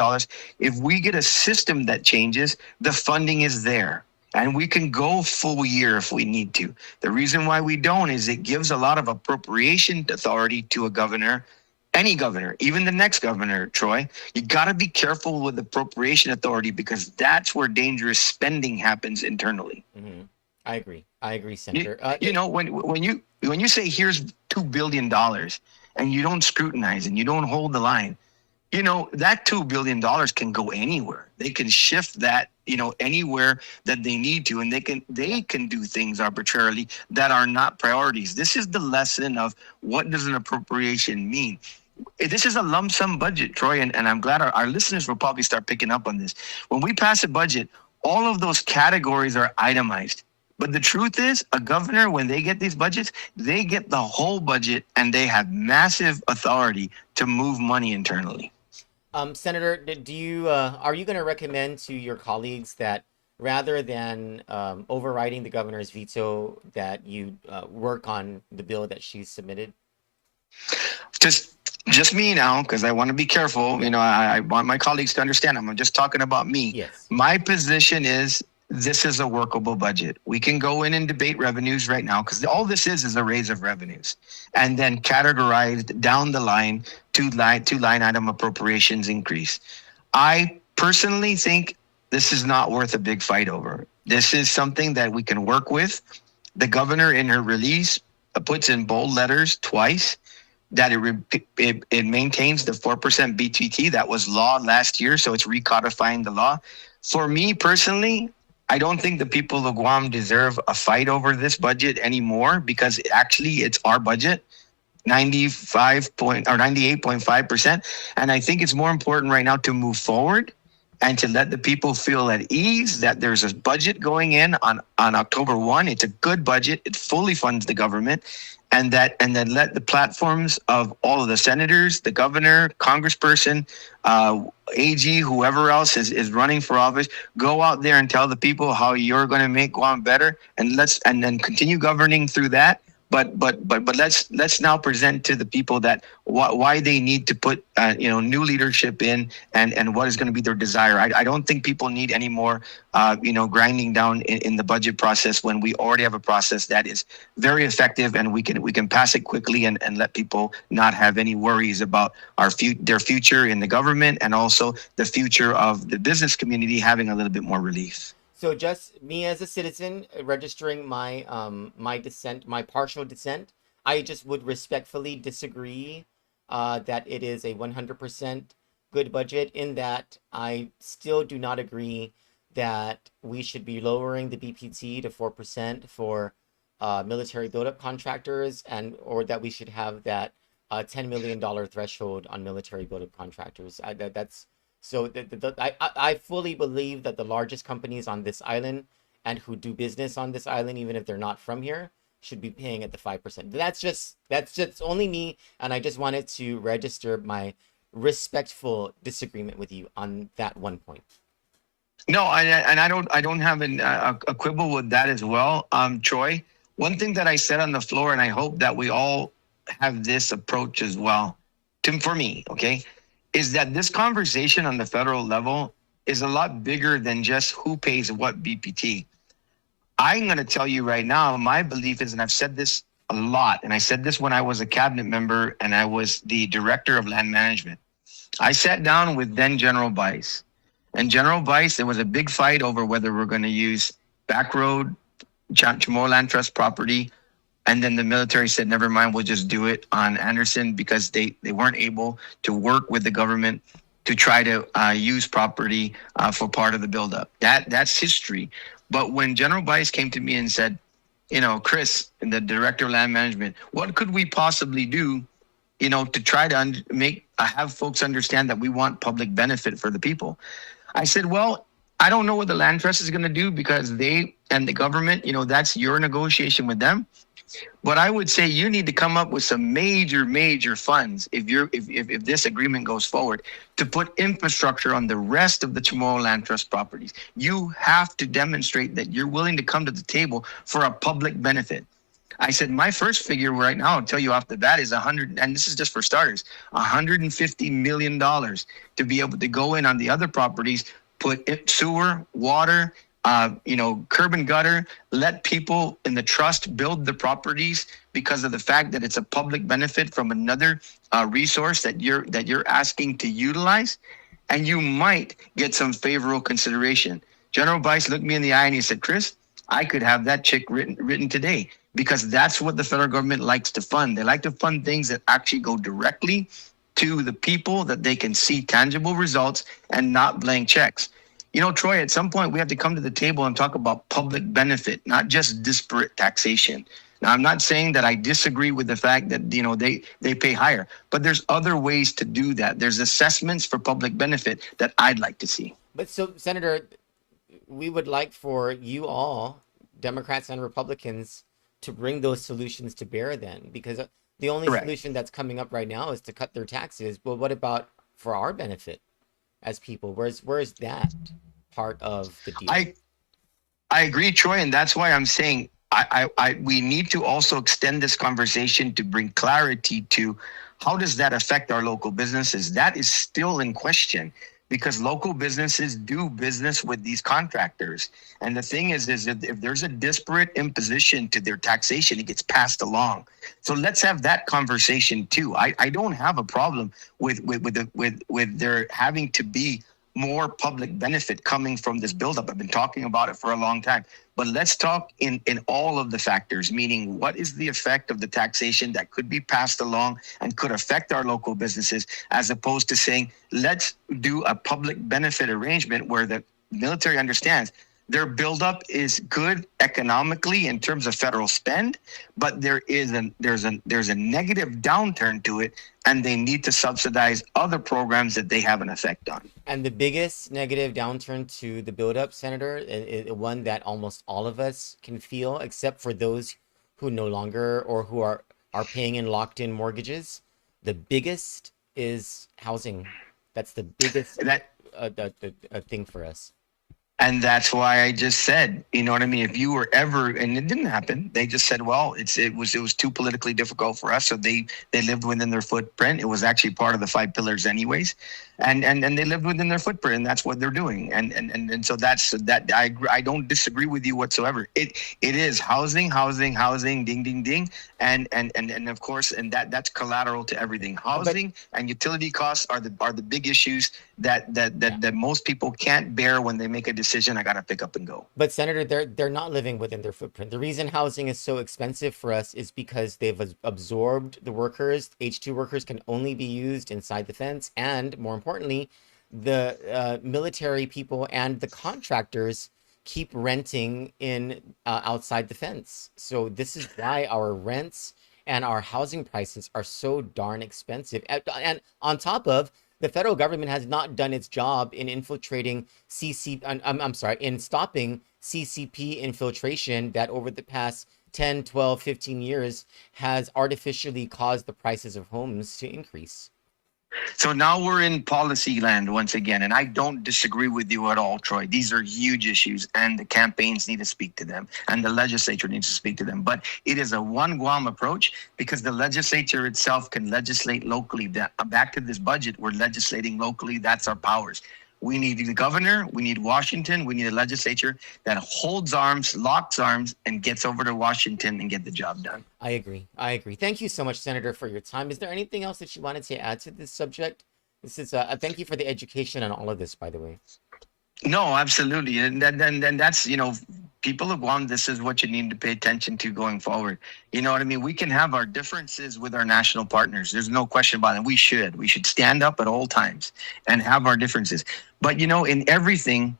If we get a system that changes, the funding is there. And we can go full year if we need to. The reason why we don't is it gives a lot of appropriation authority to a governor, any governor, even the next governor, Troy. You got to be careful with appropriation authority, because that's where dangerous spending happens internally. Mm-hmm. I agree, Senator. When you say here's $2 billion and you don't scrutinize and you don't hold the line, that $2 billion can go anywhere. They can shift that, anywhere that they need to, and they can do things arbitrarily that are not priorities. This is the lesson of what does an appropriation mean. this is a lump sum budget, Troy, and I'm glad our listeners will probably start picking up on this. When we pass a budget, all of those categories are itemized. But the truth is, a governor, when they get these budgets, they get the whole budget and they have massive authority to move money internally. Senator, do you are you going to recommend to your colleagues that rather than overriding the governor's veto, that you work on the bill that she submitted? Just just me now, because I want to be careful. I want my colleagues to understand. I'm just talking about me. Yes. My position is this is a workable budget. We can go in and debate revenues right now because all this is a raise of revenues, and then categorized down the line to line item appropriations increase. I personally think this is not worth a big fight over. This is something that we can work with. The governor in her release puts in bold letters twice that it maintains the 4% BTT that was law last year, so it's recodifying the law. For me personally, I don't think the people of Guam deserve a fight over this budget anymore because actually it's our budget, 98.5%, and I think it's more important right now to move forward and to let the people feel at ease that there's a budget going in on October 1. It's a good budget. It fully funds the government. And then let the platforms of all of the senators, the governor, congressperson, AG, whoever else is running for office, go out there and tell the people how you're going to make Guam better, and then continue governing through that. But let's now present to the people that why they need to put new leadership in and what is going to be their desire. I don't think people need any more grinding down in the budget process when we already have a process that is very effective and we can pass it quickly and let people not have any worries about their future in the government and also the future of the business community having a little bit more relief. So just me as a citizen registering my my dissent, my partial dissent, I just would respectfully disagree that it is a 100% good budget, in that I still do not agree that we should be lowering the BPT to 4% for military buildup contractors, or that we should have that $10 million threshold on military buildup contractors. That's so I fully believe that the largest companies on this island and who do business on this island, even if they're not from here, should be paying at the 5%. That's just only me, and I just wanted to register my respectful disagreement with you on that one point. No, I don't have a quibble with that as well, Troy. One thing that I said on the floor, and I hope that we all have this approach as well, for me, okay, is that this conversation on the federal level is a lot bigger than just who pays what BPT. I'm going to tell you right now, my belief is, and I've said this a lot, and I said this when I was a cabinet member and I was the director of land management. I sat down with then General Bice. And General Bice, there was a big fight over whether we're going to use back road, Chamorro Land Trust property. And then the military said, never mind, we'll just do it on Anderson, because they weren't able to work with the government to try to use property for part of the buildup. That's history. But when General Bice came to me and said, Chris, the director of land management, what could we possibly do, to try to have folks understand that we want public benefit for the people? I said, well, I don't know what the land trust is going to do, because they and the government, that's your negotiation with them. But I would say you need to come up with some major funds if this agreement goes forward, to put infrastructure on the rest of the Chamorro Land Trust properties. You have to demonstrate that you're willing to come to the table for a public benefit. I said, my first figure right now, I'll tell you off the bat, is and this is just for starters, $150 million to be able to go in on the other properties, put sewer, water, curb and gutter, let people in the trust build the properties because of the fact that it's a public benefit from another resource that you're asking to utilize, and you might get some favorable consideration. General Bice looked me in the eye and he said, Chris, I could have that check written today, because that's what the federal government likes to fund. They like to fund things that actually go directly to the people, that they can see tangible results and not blank checks. Troy, at some point we have to come to the table and talk about public benefit, not just disparate taxation. Now, I'm not saying that I disagree with the fact that they pay higher, but there's other ways to do that. There's assessments for public benefit that I'd like to see. But so, Senator, we would like for you all, Democrats and Republicans, to bring those solutions to bear then, because the only Correct. solution that's coming up right now is to cut their taxes. Well, what about for our benefit as people? Where's that part of the deal? I agree, Troy, and that's why I'm saying we need to also extend this conversation to bring clarity to how does that affect our local businesses. That is still in question because local businesses do business with these contractors. And the thing is that if there's a disparate imposition to their taxation, it gets passed along. So let's have that conversation too. I don't have a problem with there having to be more public benefit coming from this buildup. I've been talking about it for a long time. But let's talk in all of the factors, meaning what is the effect of the taxation that could be passed along and could affect our local businesses, as opposed to saying, let's do a public benefit arrangement where the military understands their buildup is good economically in terms of federal spend, but there's a negative downturn to it, and they need to subsidize other programs that they have an effect on. And the biggest negative downturn to the buildup, Senator, one that almost all of us can feel, except for those who no longer or who are paying in locked in mortgages, the biggest is housing. That's the biggest thing for us. And that's why I just said, you know what I mean? If you were ever, and it didn't happen, they just said, well, it was too politically difficult for us. So they lived within their footprint. It was actually part of the 5 pillars anyways. And they lived within their footprint, and that's what they're doing. And so that's that. I don't disagree with you whatsoever. It is housing, ding, ding, ding. And of course, and that's collateral to everything. Housing and utility costs are the big issues that most people can't bear when they make a decision. I got to pick up and go. But Senator, they're not living within their footprint. The reason housing is so expensive for us is because they've absorbed the workers. H2 workers can only be used inside the fence, and more importantly, the military people and the contractors keep renting in outside the fence. So this is why our rents and our housing prices are so darn expensive. And on top of, the federal government has not done its job in infiltrating in stopping CCP infiltration that over the past 10, 12, 15 years has artificially caused the prices of homes to increase. So now we're in policy land once again, and I don't disagree with you at all, Troy. These are huge issues, and the campaigns need to speak to them, and the legislature needs to speak to them. But it is a one Guam approach because the legislature itself can legislate locally. Back to this budget, we're legislating locally. That's our powers. We need the governor, we need Washington, we need a legislature that holds arms, locks arms, and gets over to Washington and get the job done. I agree. Thank you so much, Senator, for your time. Is there anything else that you wanted to add to this subject? This is thank you for the education on all of this, by the way. No, absolutely. And that's, people of Guam, this is what you need to pay attention to going forward. You know what I mean? We can have our differences with our national partners. There's no question about it. We should stand up at all times and have our differences. But, in everything,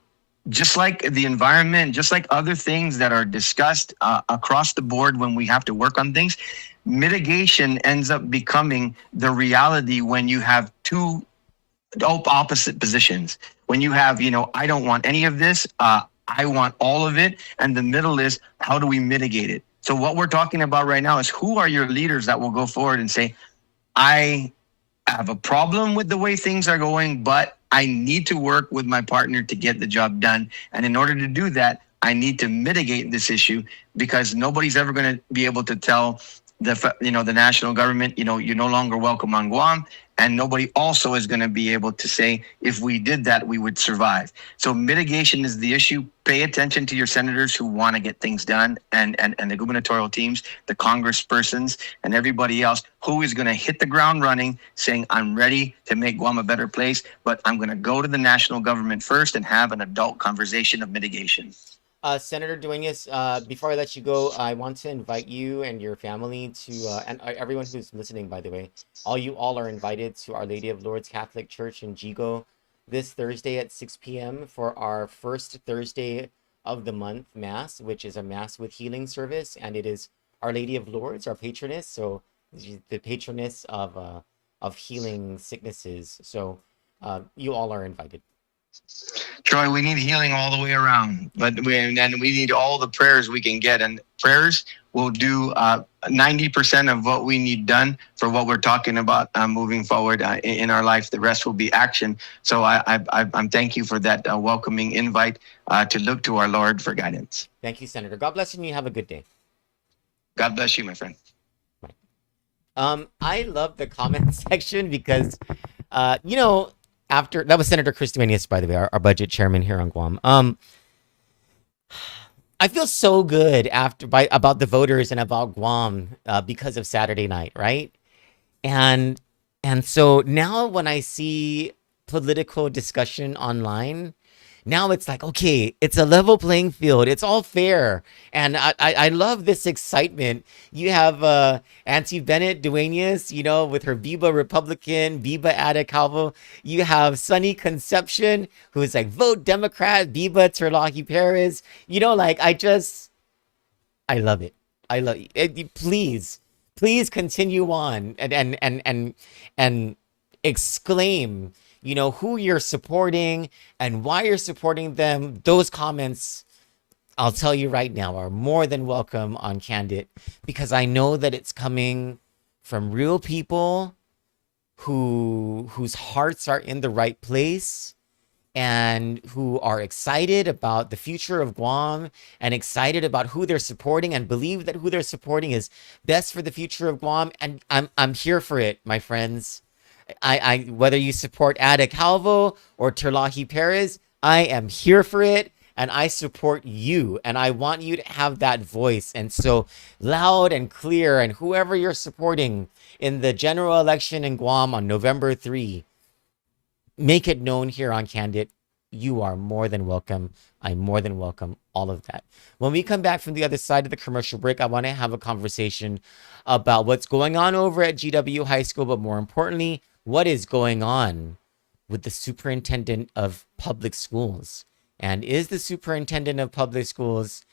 just like the environment, just like other things that are discussed across the board when we have to work on things, mitigation ends up becoming the reality when you have two opposite positions. When you have, I don't want any of this, I want all of it. And the middle is, how do we mitigate it? So what we're talking about right now is who are your leaders that will go forward and say, I have a problem with the way things are going, but I need to work with my partner to get the job done. And in order to do that, I need to mitigate this issue because nobody's ever going to be able to tell the national government, you're no longer welcome on Guam. And nobody also is going to be able to say, if we did that, we would survive. So mitigation is the issue. Pay attention to your senators who want to get things done and the gubernatorial teams, the congresspersons, and everybody else who is going to hit the ground running saying, I'm ready to make Guam a better place, but I'm going to go to the national government first and have an adult conversation of mitigation. Senator Duenas, before I let you go, I want to invite you and your family to, and everyone who's listening, by the way, you all are invited to Our Lady of Lourdes Catholic Church in Jigo this Thursday at 6 p.m. for our first Thursday of the month Mass, which is a Mass with healing service, and it is Our Lady of Lourdes, our patroness. So she's the patroness of healing sicknesses. So you all are invited. Troy, we need healing all the way around, but we need all the prayers we can get, and prayers will do 90% of what we need done for what we're talking about moving forward in our life. The rest will be action. So I'm thank you for that welcoming invite to look to our Lord for guidance. Thank you, Senator. God bless you, and you have a good day. God bless you, my friend. I love the comment section because, you know, after that was Senator Chris Duenas, by the way, our budget chairman here on Guam. I feel so good about the voters and about Guam because of Saturday night, right? And so now when I see political discussion online, now it's like, okay, it's a level playing field. It's all fair. And I love this excitement. You have Auntie Bennett Duenas, you know, with her Viva Republican, Viva Ada Calvo. You have Sunny Conception, who's like, vote Democrat, Viva Terlahi Perez. You know, like, I love it. I love it. Please continue on and exclaim, you know, who you're supporting and why you're supporting them. Those comments, I'll tell you right now, are more than welcome on Kandit, because I know that it's coming from real people whose hearts are in the right place and who are excited about the future of Guam and excited about who they're supporting and believe that who they're supporting is best for the future of Guam. And I'm here for it, my friends. I whether you support Ada Calvo or Terlahi Perez, I am here for it, and I support you, and I want you to have that voice. And so loud and clear, and whoever you're supporting in the general election in Guam on November 3, make it known here on Kandit. You are more than welcome. I more than welcome all of that. When we come back from the other side of the commercial break, I want to have a conversation about what's going on over at GW High School, but more importantly, what is going on with the superintendent of public schools? And is the superintendent of public schools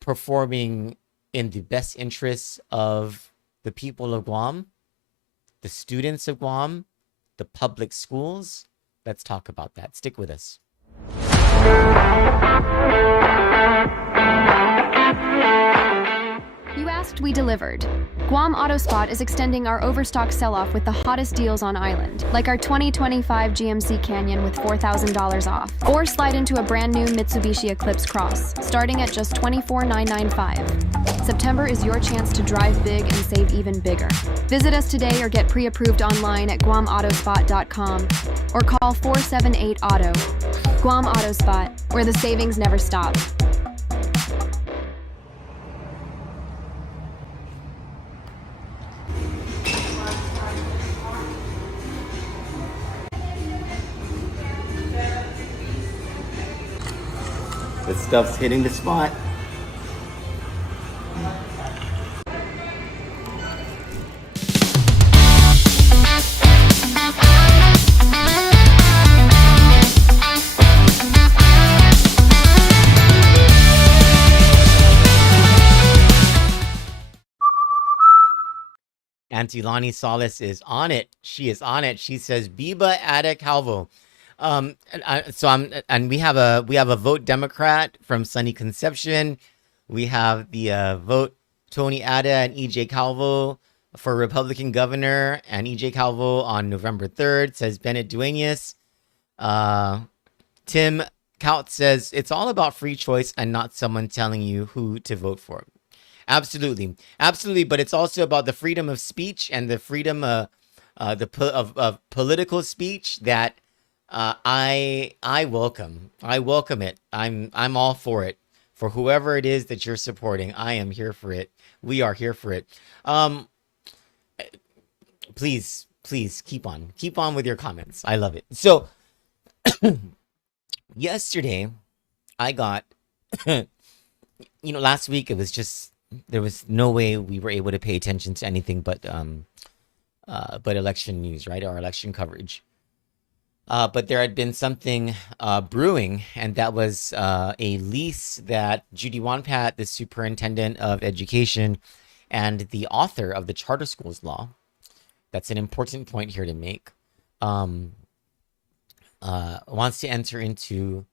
performing in the best interests of the people of Guam, the students of Guam, the public schools? Let's talk about that. Stick with us. You asked, we delivered. Guam AutoSpot is extending our overstock sell-off with the hottest deals on island, like our 2025 GMC Canyon with $4,000 off. Or slide into a brand new Mitsubishi Eclipse Cross, starting at just $24,995. September is your chance to drive big and save even bigger. Visit us today or get pre-approved online at guamautospot.com or call 478-AUTO. Guam AutoSpot, where the savings never stop. The stuff's hitting the spot. Auntie Lonnie Solis is on it. She is on it. She says, Biba Ada Calvo. And we have a vote Democrat from Sunny Conception. We have the vote Tony Ada and EJ Calvo for Republican governor, and EJ Calvo on November 3rd, says Bennett Duenas. Tim Kaut says it's all about free choice and not someone telling you who to vote for. Absolutely, but it's also about the freedom of speech and the freedom of political speech that I welcome. I welcome it. I'm all for it. For whoever it is that you're supporting, I am here for it. We are here for it. Please keep on with your comments. I love it. So yesterday I got last week it was just, there was no way we were able to pay attention to anything but election news, right? Our election coverage. But there had been something brewing, and that was a lease that Judy Wanpat, the superintendent of education, And the author of the charter schools law, that's an important point here to make, wants to enter into,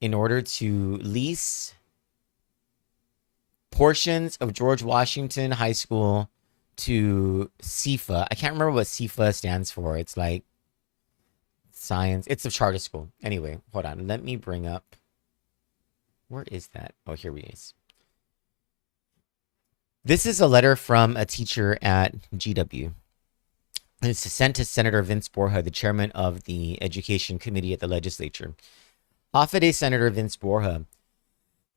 in order to lease portions of George Washington High School to CIFA. I can't remember what CIFA stands for. It's like science. It's a charter school. Anyway, hold on. Let me bring up. Where is that? Oh, here we is. This is a letter from a teacher at GW. It's sent to Senator Vince Borja, the chairman of the Education Committee at the legislature. Hafide Senator Vince Borja,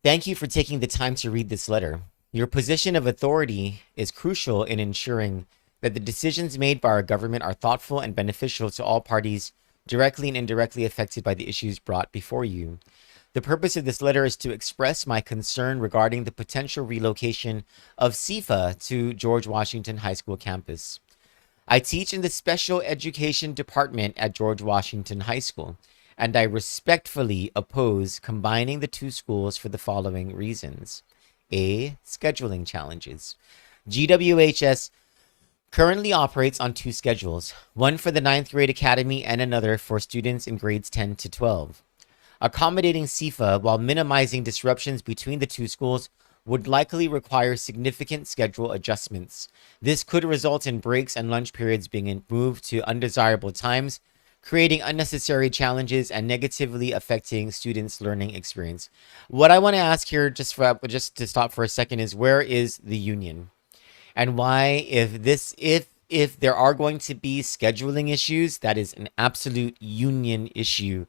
thank you for taking the time to read this letter. Your position of authority is crucial in ensuring that the decisions made by our government are thoughtful and beneficial to all parties directly and indirectly affected by the issues brought before you. The purpose of this letter is to express my concern regarding the potential relocation of CIFA to George Washington High School campus. I teach in the special education department at George Washington High School, and I respectfully oppose combining the two schools for the following reasons. A, scheduling challenges. GWHS currently operates on two schedules, one for the 9th grade academy and another for students in grades 10 to 12. Accommodating CIFA while minimizing disruptions between the two schools would likely require significant schedule adjustments. This could result in breaks and lunch periods being moved to undesirable times, creating unnecessary challenges and negatively affecting students' learning experience. What I want to ask here, just to stop for a second, is where is the union? And why, if there are going to be scheduling issues, that is an absolute union issue,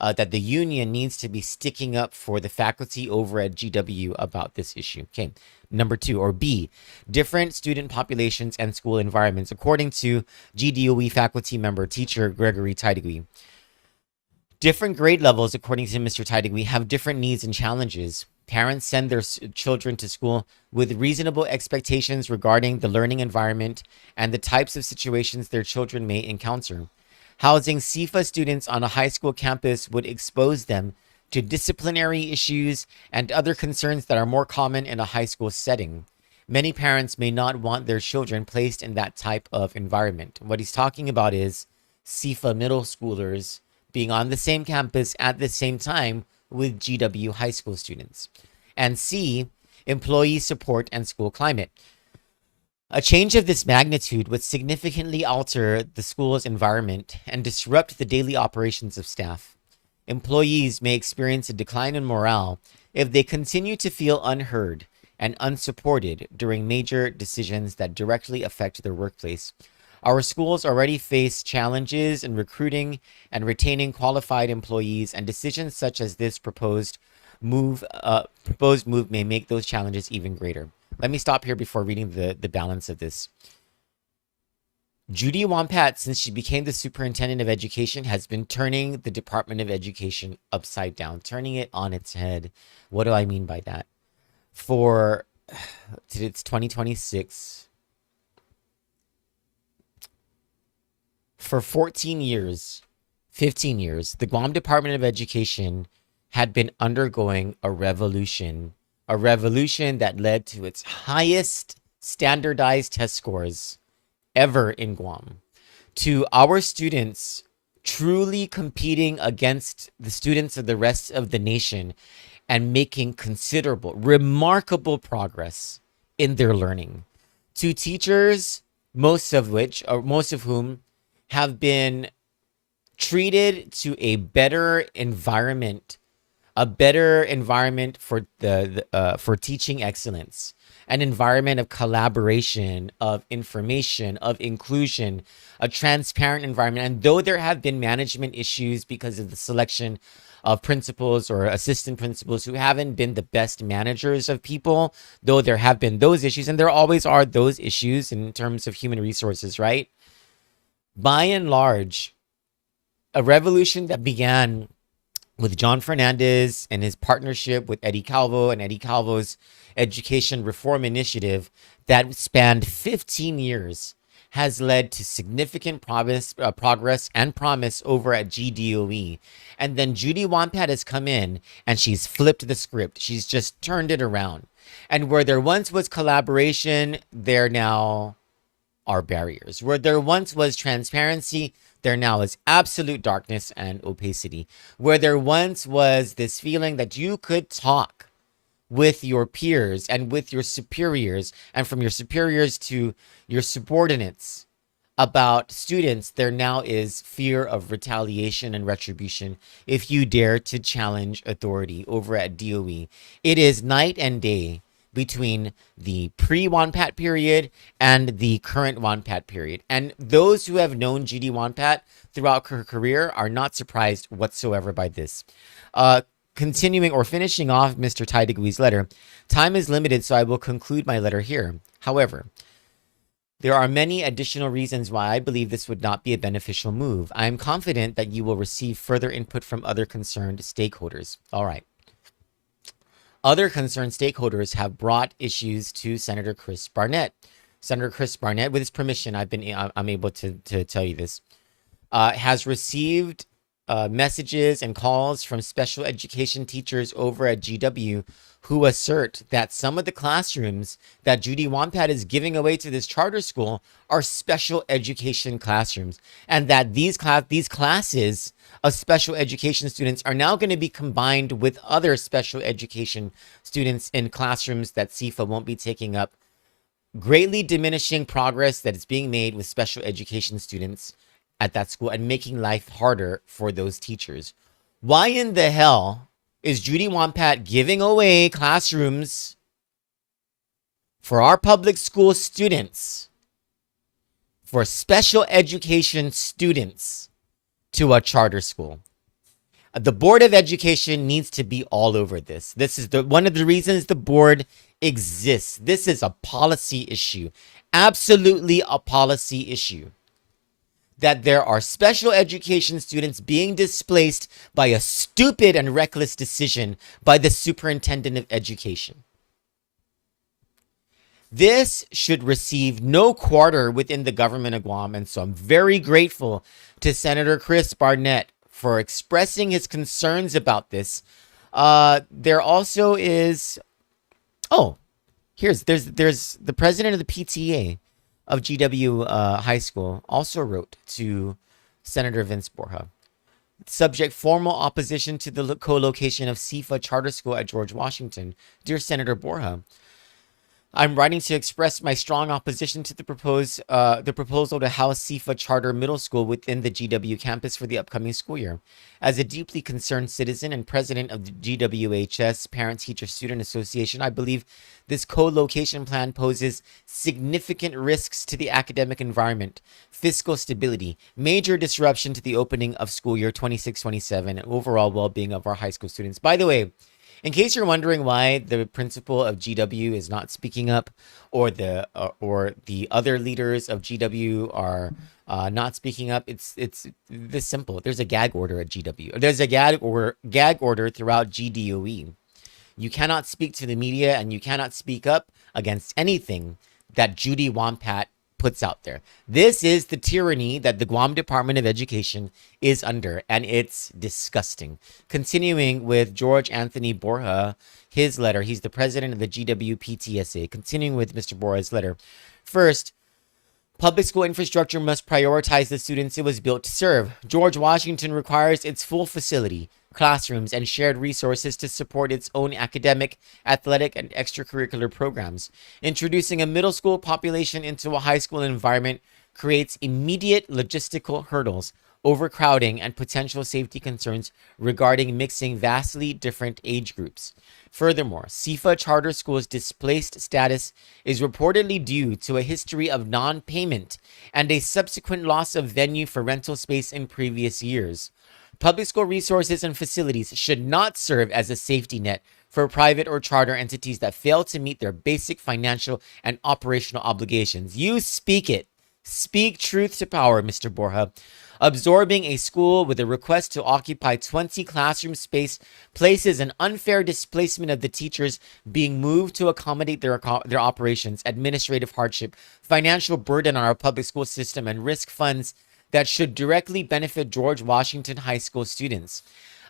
that the union needs to be sticking up for the faculty over at GW about this issue. Okay, number 2, or B, different student populations and school environments. According to GDOE faculty member teacher Gregory Tidegui, different grade levels, according to Mr. Tidegui, have different needs and challenges. Parents send their children to school with reasonable expectations regarding the learning environment and the types of situations their children may encounter. Housing CIFA students on a high school campus would expose them to disciplinary issues and other concerns that are more common in a high school setting. Many parents may not want their children placed in that type of environment. What he's talking about is CIFA middle schoolers being on the same campus at the same time with GW high school students. And C, employee support and school climate. A change of this magnitude would significantly alter the school's environment and disrupt the daily operations of staff. Employees may experience a decline in morale if they continue to feel unheard and unsupported during major decisions that directly affect their workplace. Our schools already face challenges in recruiting and retaining qualified employees, and decisions such as this proposed move may make those challenges even greater. Let me stop here before reading the balance of this. Judy Wampat, since she became the superintendent of education, has been turning the Department of Education upside down, turning it on its head. What do I mean by that? It's 2026. For 14 years, 15 years, the Guam Department of Education had been undergoing a revolution that led to its highest standardized test scores ever in Guam, to our students truly competing against the students of the rest of the nation and making considerable, remarkable progress in their learning, to teachers, most of whom have been treated to a better environment for for teaching excellence, an environment of collaboration, of information, of inclusion, a transparent environment. And though there have been management issues because of the selection of principals or assistant principals who haven't been the best managers of people, though there have been those issues, and there always are those issues in terms of human resources, right? By and large, a revolution that began with John Fernandez and his partnership with Eddie Calvo and Eddie Calvo's education reform initiative that spanned 15 years has led to significant progress and promise over at GDOE. And then Judy Wampat has come in and she's flipped the script. She's just turned it around. And where there once was collaboration, there now are barriers. Where there once was transparency, there now is absolute darkness and opacity. Where there once was this feeling that you could talk with your peers and with your superiors, and from your superiors to your subordinates about students, there now is fear of retaliation and retribution if you dare to challenge authority over at DOE. It is night and day between the pre-WANPAT period and the current WANPAT period. And those who have known GD WANPAT throughout her career are not surprised whatsoever by this. Continuing or finishing off Mr. Taidegui's letter, time is limited, so I will conclude my letter here. However, there are many additional reasons why I believe this would not be a beneficial move. I am confident that you will receive further input from other concerned stakeholders. All right. Other concerned stakeholders have brought issues to Senator Chris Barnett. Senator Chris Barnett, with his permission, I'm able to tell you this, has received messages and calls from special education teachers over at GW who assert that some of the classrooms that Judy Wampat is giving away to this charter school are special education classrooms, and that these classes of special education students are now going to be combined with other special education students in classrooms that CIFA won't be taking up, greatly diminishing progress that is being made with special education students at that school and making life harder for those teachers. Why in the hell is Judy Wampat giving away classrooms for our public school students, for special education students, to a charter school? The Board of Education needs to be all over this. This is one of the reasons the board exists. This is a policy issue, absolutely a policy issue. That there are special education students being displaced by a stupid and reckless decision by the superintendent of education. This should receive no quarter within the government of Guam, and so I'm very grateful to Senator Chris Barnett for expressing his concerns about this. There also is, there's the president of the PTA of GW High School also wrote to Senator Vince Borja. Subject: formal opposition to the co-location of CIFA Charter School at George Washington. Dear Senator Borja, I'm writing to express my strong opposition to the proposal to house CIFA Charter Middle School within the GW campus for the upcoming school year. As a deeply concerned citizen and president of the GWHS Parent Teacher Student Association, I believe this co-location plan poses significant risks to the academic environment, fiscal stability, major disruption to the opening of school year 26-27, and overall well-being of our high school students. By the way, in case you're wondering why the principal of GW is not speaking up, or the other leaders of GW are not speaking up, it's this simple. There's a gag order at GW. There's a gag order throughout GDOE. You cannot speak to the media, and you cannot speak up against anything that Judy Wampat puts out there. This is the tyranny that the Guam Department of Education is under, and it's disgusting. Continuing with George Anthony Borja, his letter. He's the president of the GWPTSA. Continuing with Mr. Borja's letter. First, public school infrastructure must prioritize the students it was built to serve. George Washington requires its full facility, classrooms, and shared resources to support its own academic, athletic, and extracurricular programs. Introducing a middle school population into a high school environment creates immediate logistical hurdles, overcrowding, and potential safety concerns regarding mixing vastly different age groups. Furthermore, CIFA Charter School's displaced status is reportedly due to a history of non-payment and a subsequent loss of venue for rental space in previous years. Public school resources and facilities should not serve as a safety net for private or charter entities that fail to meet their basic financial and operational obligations. You speak it. Speak truth to power, Mr. Borja. Absorbing a school with a request to occupy 20 classroom space places an unfair displacement of the teachers being moved to accommodate their operations, administrative hardship, financial burden on our public school system, and risk funds that should directly benefit George Washington High School students.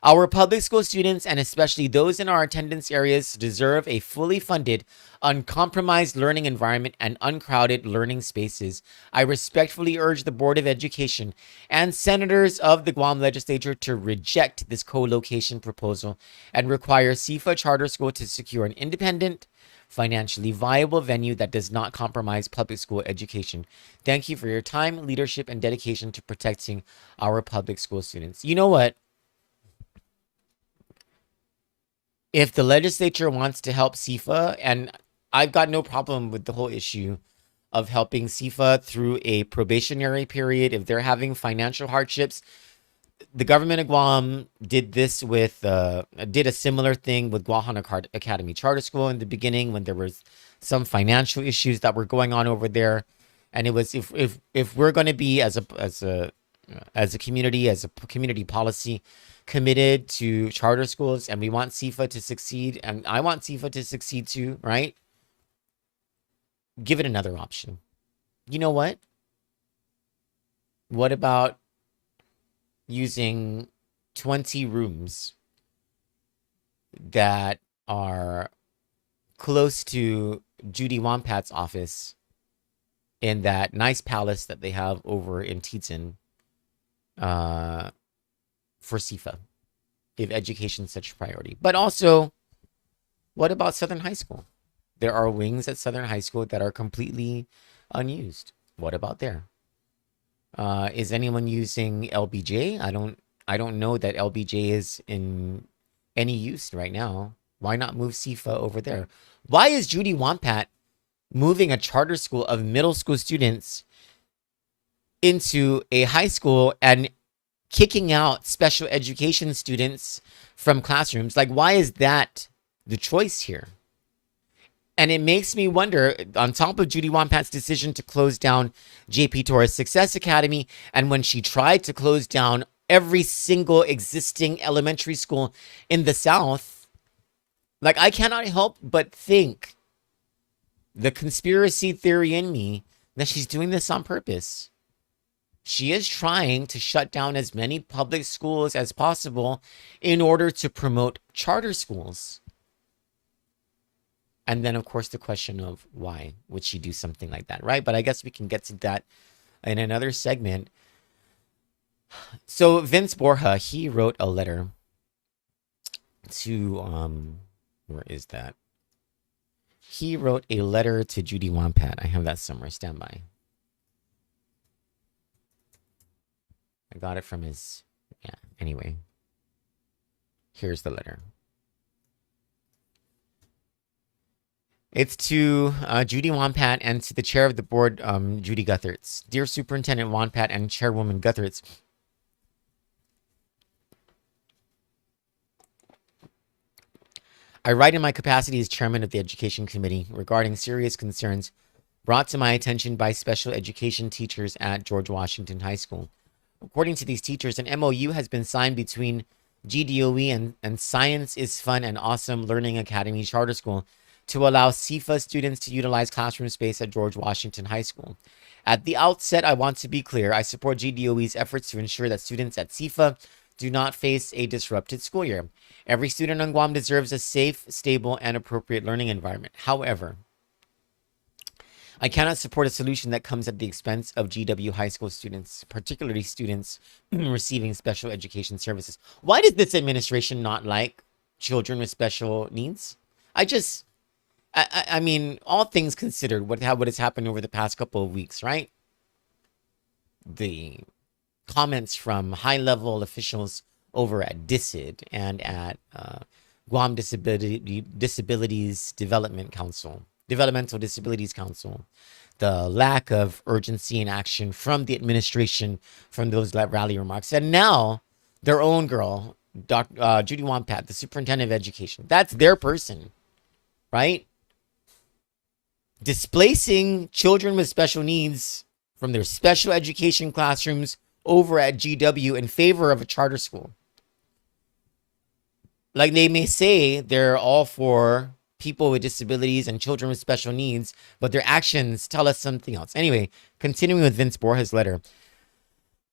Our public school students, and especially those in our attendance areas, deserve a fully funded, uncompromised learning environment and uncrowded learning spaces. I respectfully urge the Board of Education and senators of the Guam legislature to reject this co-location proposal and require SIFA Charter School to secure an independent, financially viable venue that does not compromise public school education. Thank you for your time, leadership, and dedication to protecting our public school students. You know what? If the legislature wants to help SIFA, and I've got no problem with the whole issue of helping SIFA through a probationary period, if they're having financial hardships, the government of Guam did this with, did a similar thing with Guahan Academy Charter School in the beginning when there was some financial issues that were going on over there. And it was, if we're going to be as a community policy, committed to charter schools, and we want SIFA to succeed, and I want SIFA to succeed too, right? Give it another option. You know what? What about using 20 rooms that are close to Judy Wampat's office in that nice palace that they have over in Teton, for SIFA, if education is such a priority? But also, what about Southern High School? There are wings at Southern High School that are completely unused. What about there? Is anyone using LBJ? I don't know that LBJ is in any use right now. Why not move SIFA over there? Why is Judy Wampat moving a charter school of middle school students into a high school and kicking out special education students from classrooms? Like, why is that the choice here? And it makes me wonder, on top of Judy Wampat's decision to close down JP Torres Success Academy, and when she tried to close down every single existing elementary school in the South, like, I cannot help but think the conspiracy theory in me that she's doing this on purpose. She is trying to shut down as many public schools as possible in order to promote charter schools. And then, of course, the question of why would she do something like that, right? But I guess we can get to that in another segment. So Vince Borja, he wrote a letter to, where is that? He wrote a letter to Judy Wampat. I have that somewhere. Stand by. I got it from his, yeah, anyway. Here's the letter. It's to Judy Wampat and to the chair of the board, Judy Guthertz. Dear Superintendent Wampat and Chairwoman Guthertz, I write in my capacity as chairman of the Education Committee regarding serious concerns brought to my attention by special education teachers at George Washington High School. According to these teachers, an MOU has been signed between GDOE and Science is Fun and Awesome Learning Academy Charter School to allow SIFA students to utilize classroom space at George Washington High School. At the outset, I want to be clear. I support GDOE's efforts to ensure that students at SIFA do not face a disrupted school year. Every student on Guam deserves a safe, stable, and appropriate learning environment. However, I cannot support a solution that comes at the expense of GW high school students, particularly students receiving special education services. Why does this administration not like children with special needs? I mean, all things considered, what has happened over the past couple of weeks, right? The comments from high-level officials over at DISID and at Guam Disabilities Development Council, Developmental Disabilities Council, the lack of urgency and action from the administration from those rally remarks, and now their own girl, Judy Wampat, the superintendent of education. That's their person, right? Displacing children with special needs from their special education classrooms over at GW in favor of a charter school. Like, they may say they're all for people with disabilities and children with special needs, but their actions tell us something else. Anyway, continuing with Vince Borja's letter.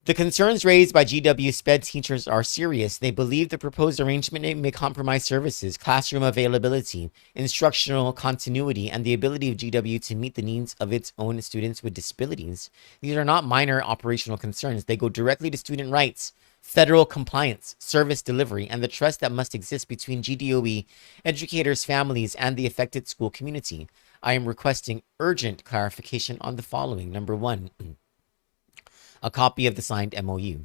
The concerns raised by GW SPED teachers are serious. They believe the proposed arrangement may compromise services, classroom availability, instructional continuity, and the ability of GW to meet the needs of its own students with disabilities. These are not minor operational concerns. They go directly to student rights, federal compliance, service delivery, and the trust that must exist between GDOE, educators, families, and the affected school community. I am requesting urgent clarification on the following. Number one, a copy of the signed MOU.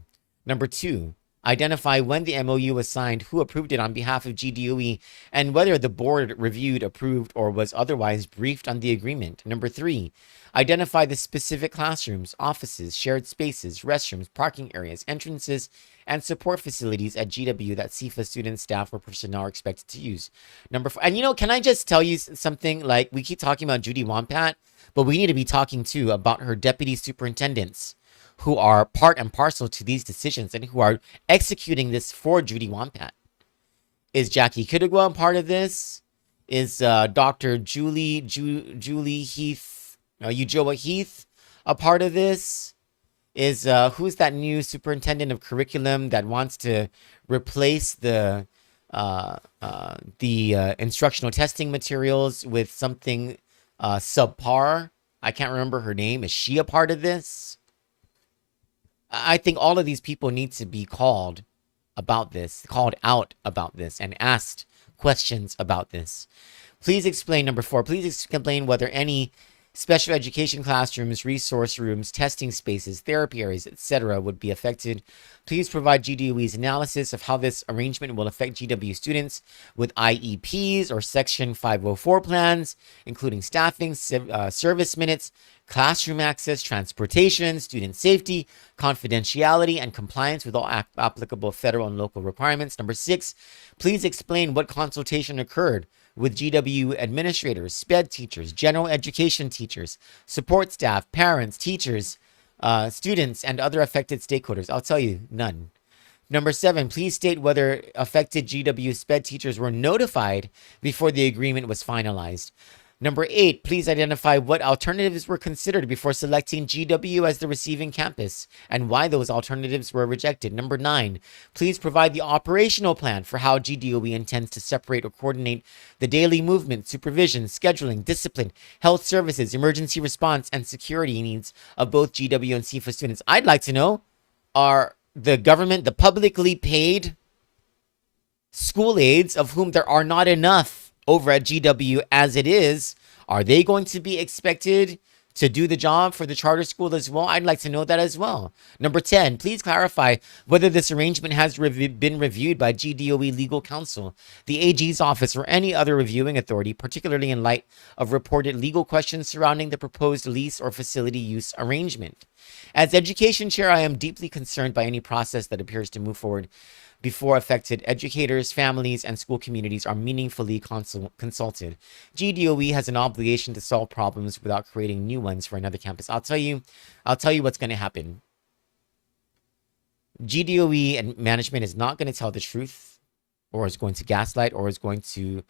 Number two, identify when the MOU was signed, who approved it on behalf of GDOE, and whether the board reviewed, approved, or was otherwise briefed on the agreement. Number three, identify the specific classrooms, offices, shared spaces, restrooms, parking areas, entrances, and support facilities at GW that CFA students, staff, or personnel are expected to use. Number four, and can I just tell you something? Like, we keep talking about Judy Wampat, but we need to be talking too about her deputy superintendents who are part and parcel to these decisions and who are executing this for Judy Wampat. Is Jackie Kidagwa part of this? Is Dr. Julie Heath, Ujoa Heath a part of this? Is who's that new superintendent of curriculum that wants to replace the instructional testing materials with something subpar? I can't remember her name. Is she a part of this? I think all of these people need to be called out about this, and asked questions about this. Please explain, number four, please explain whether any special education classrooms, resource rooms, testing spaces, therapy areas, etc. would be affected. Please provide GDOE's analysis of how this arrangement will affect GW students with IEPs or Section 504 plans, including staffing, service minutes, classroom access, transportation, student safety, confidentiality, and compliance with all applicable federal and local requirements. Number six, please explain what consultation occurred with GW administrators, SPED teachers, general education teachers, support staff, parents, teachers, students, and other affected stakeholders. I'll tell you, none. Number seven, please state whether affected GW SPED teachers were notified before the agreement was finalized. Number eight, please identify what alternatives were considered before selecting GW as the receiving campus and why those alternatives were rejected. Number nine, please provide the operational plan for how GDOE intends to separate or coordinate the daily movement, supervision, scheduling, discipline, health services, emergency response, and security needs of both GW and CFA students. I'd like to know, are the government, the publicly paid school aides, of whom there are not enough over at GW as it is, are they going to be expected to do the job for the charter school as well? I'd like to know that as well. Number 10, please clarify whether this arrangement has been reviewed by GDOE legal counsel, the AG's office, or any other reviewing authority, particularly in light of reported legal questions surrounding the proposed lease or facility use arrangement. As education chair, I am deeply concerned by any process that appears to move forward before affected educators, families, and school communities are meaningfully consulted. GDOE has an obligation to solve problems without creating new ones for another campus. I'll tell you what's going to happen. GDOE and management is not going to tell the truth, or is going to gaslight, or is going to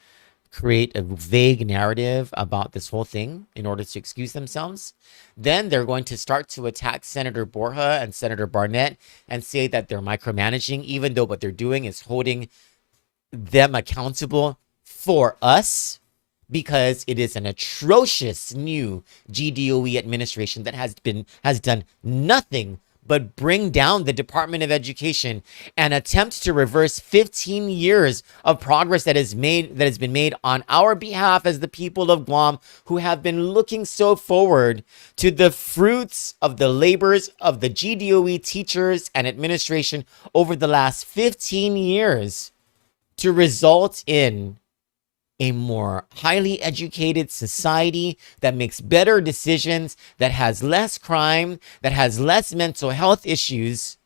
create a vague narrative about this whole thing in order to excuse themselves. Then they're going to start to attack Senator Borja and Senator Barnett and say that they're micromanaging, even though what they're doing is holding them accountable for us, because it is an atrocious new GDOE administration that has done nothing but bring down the Department of Education and attempt to reverse 15 years of progress that has been made on our behalf as the people of Guam, who have been looking so forward to the fruits of the labors of the GDOE teachers and administration over the last 15 years to result in a more highly educated society that makes better decisions, that has less crime, that has less mental health issues.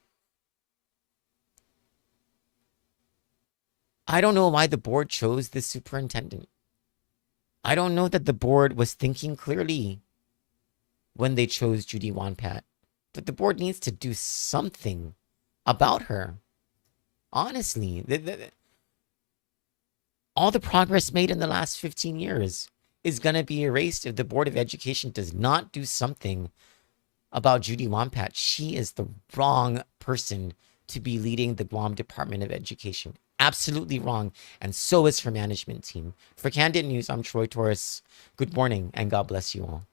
I don't know why the board chose this superintendent. I don't know that the board was thinking clearly when they chose Judy Wampat. But the board needs to do something about her. Honestly, all the progress made in the last 15 years is going to be erased if the Board of Education does not do something about Judy Wampat. She is the wrong person to be leading the Guam Department of Education. Absolutely wrong. And so is her management team. For Kandit News, I'm Troy Torres. Good morning and God bless you all.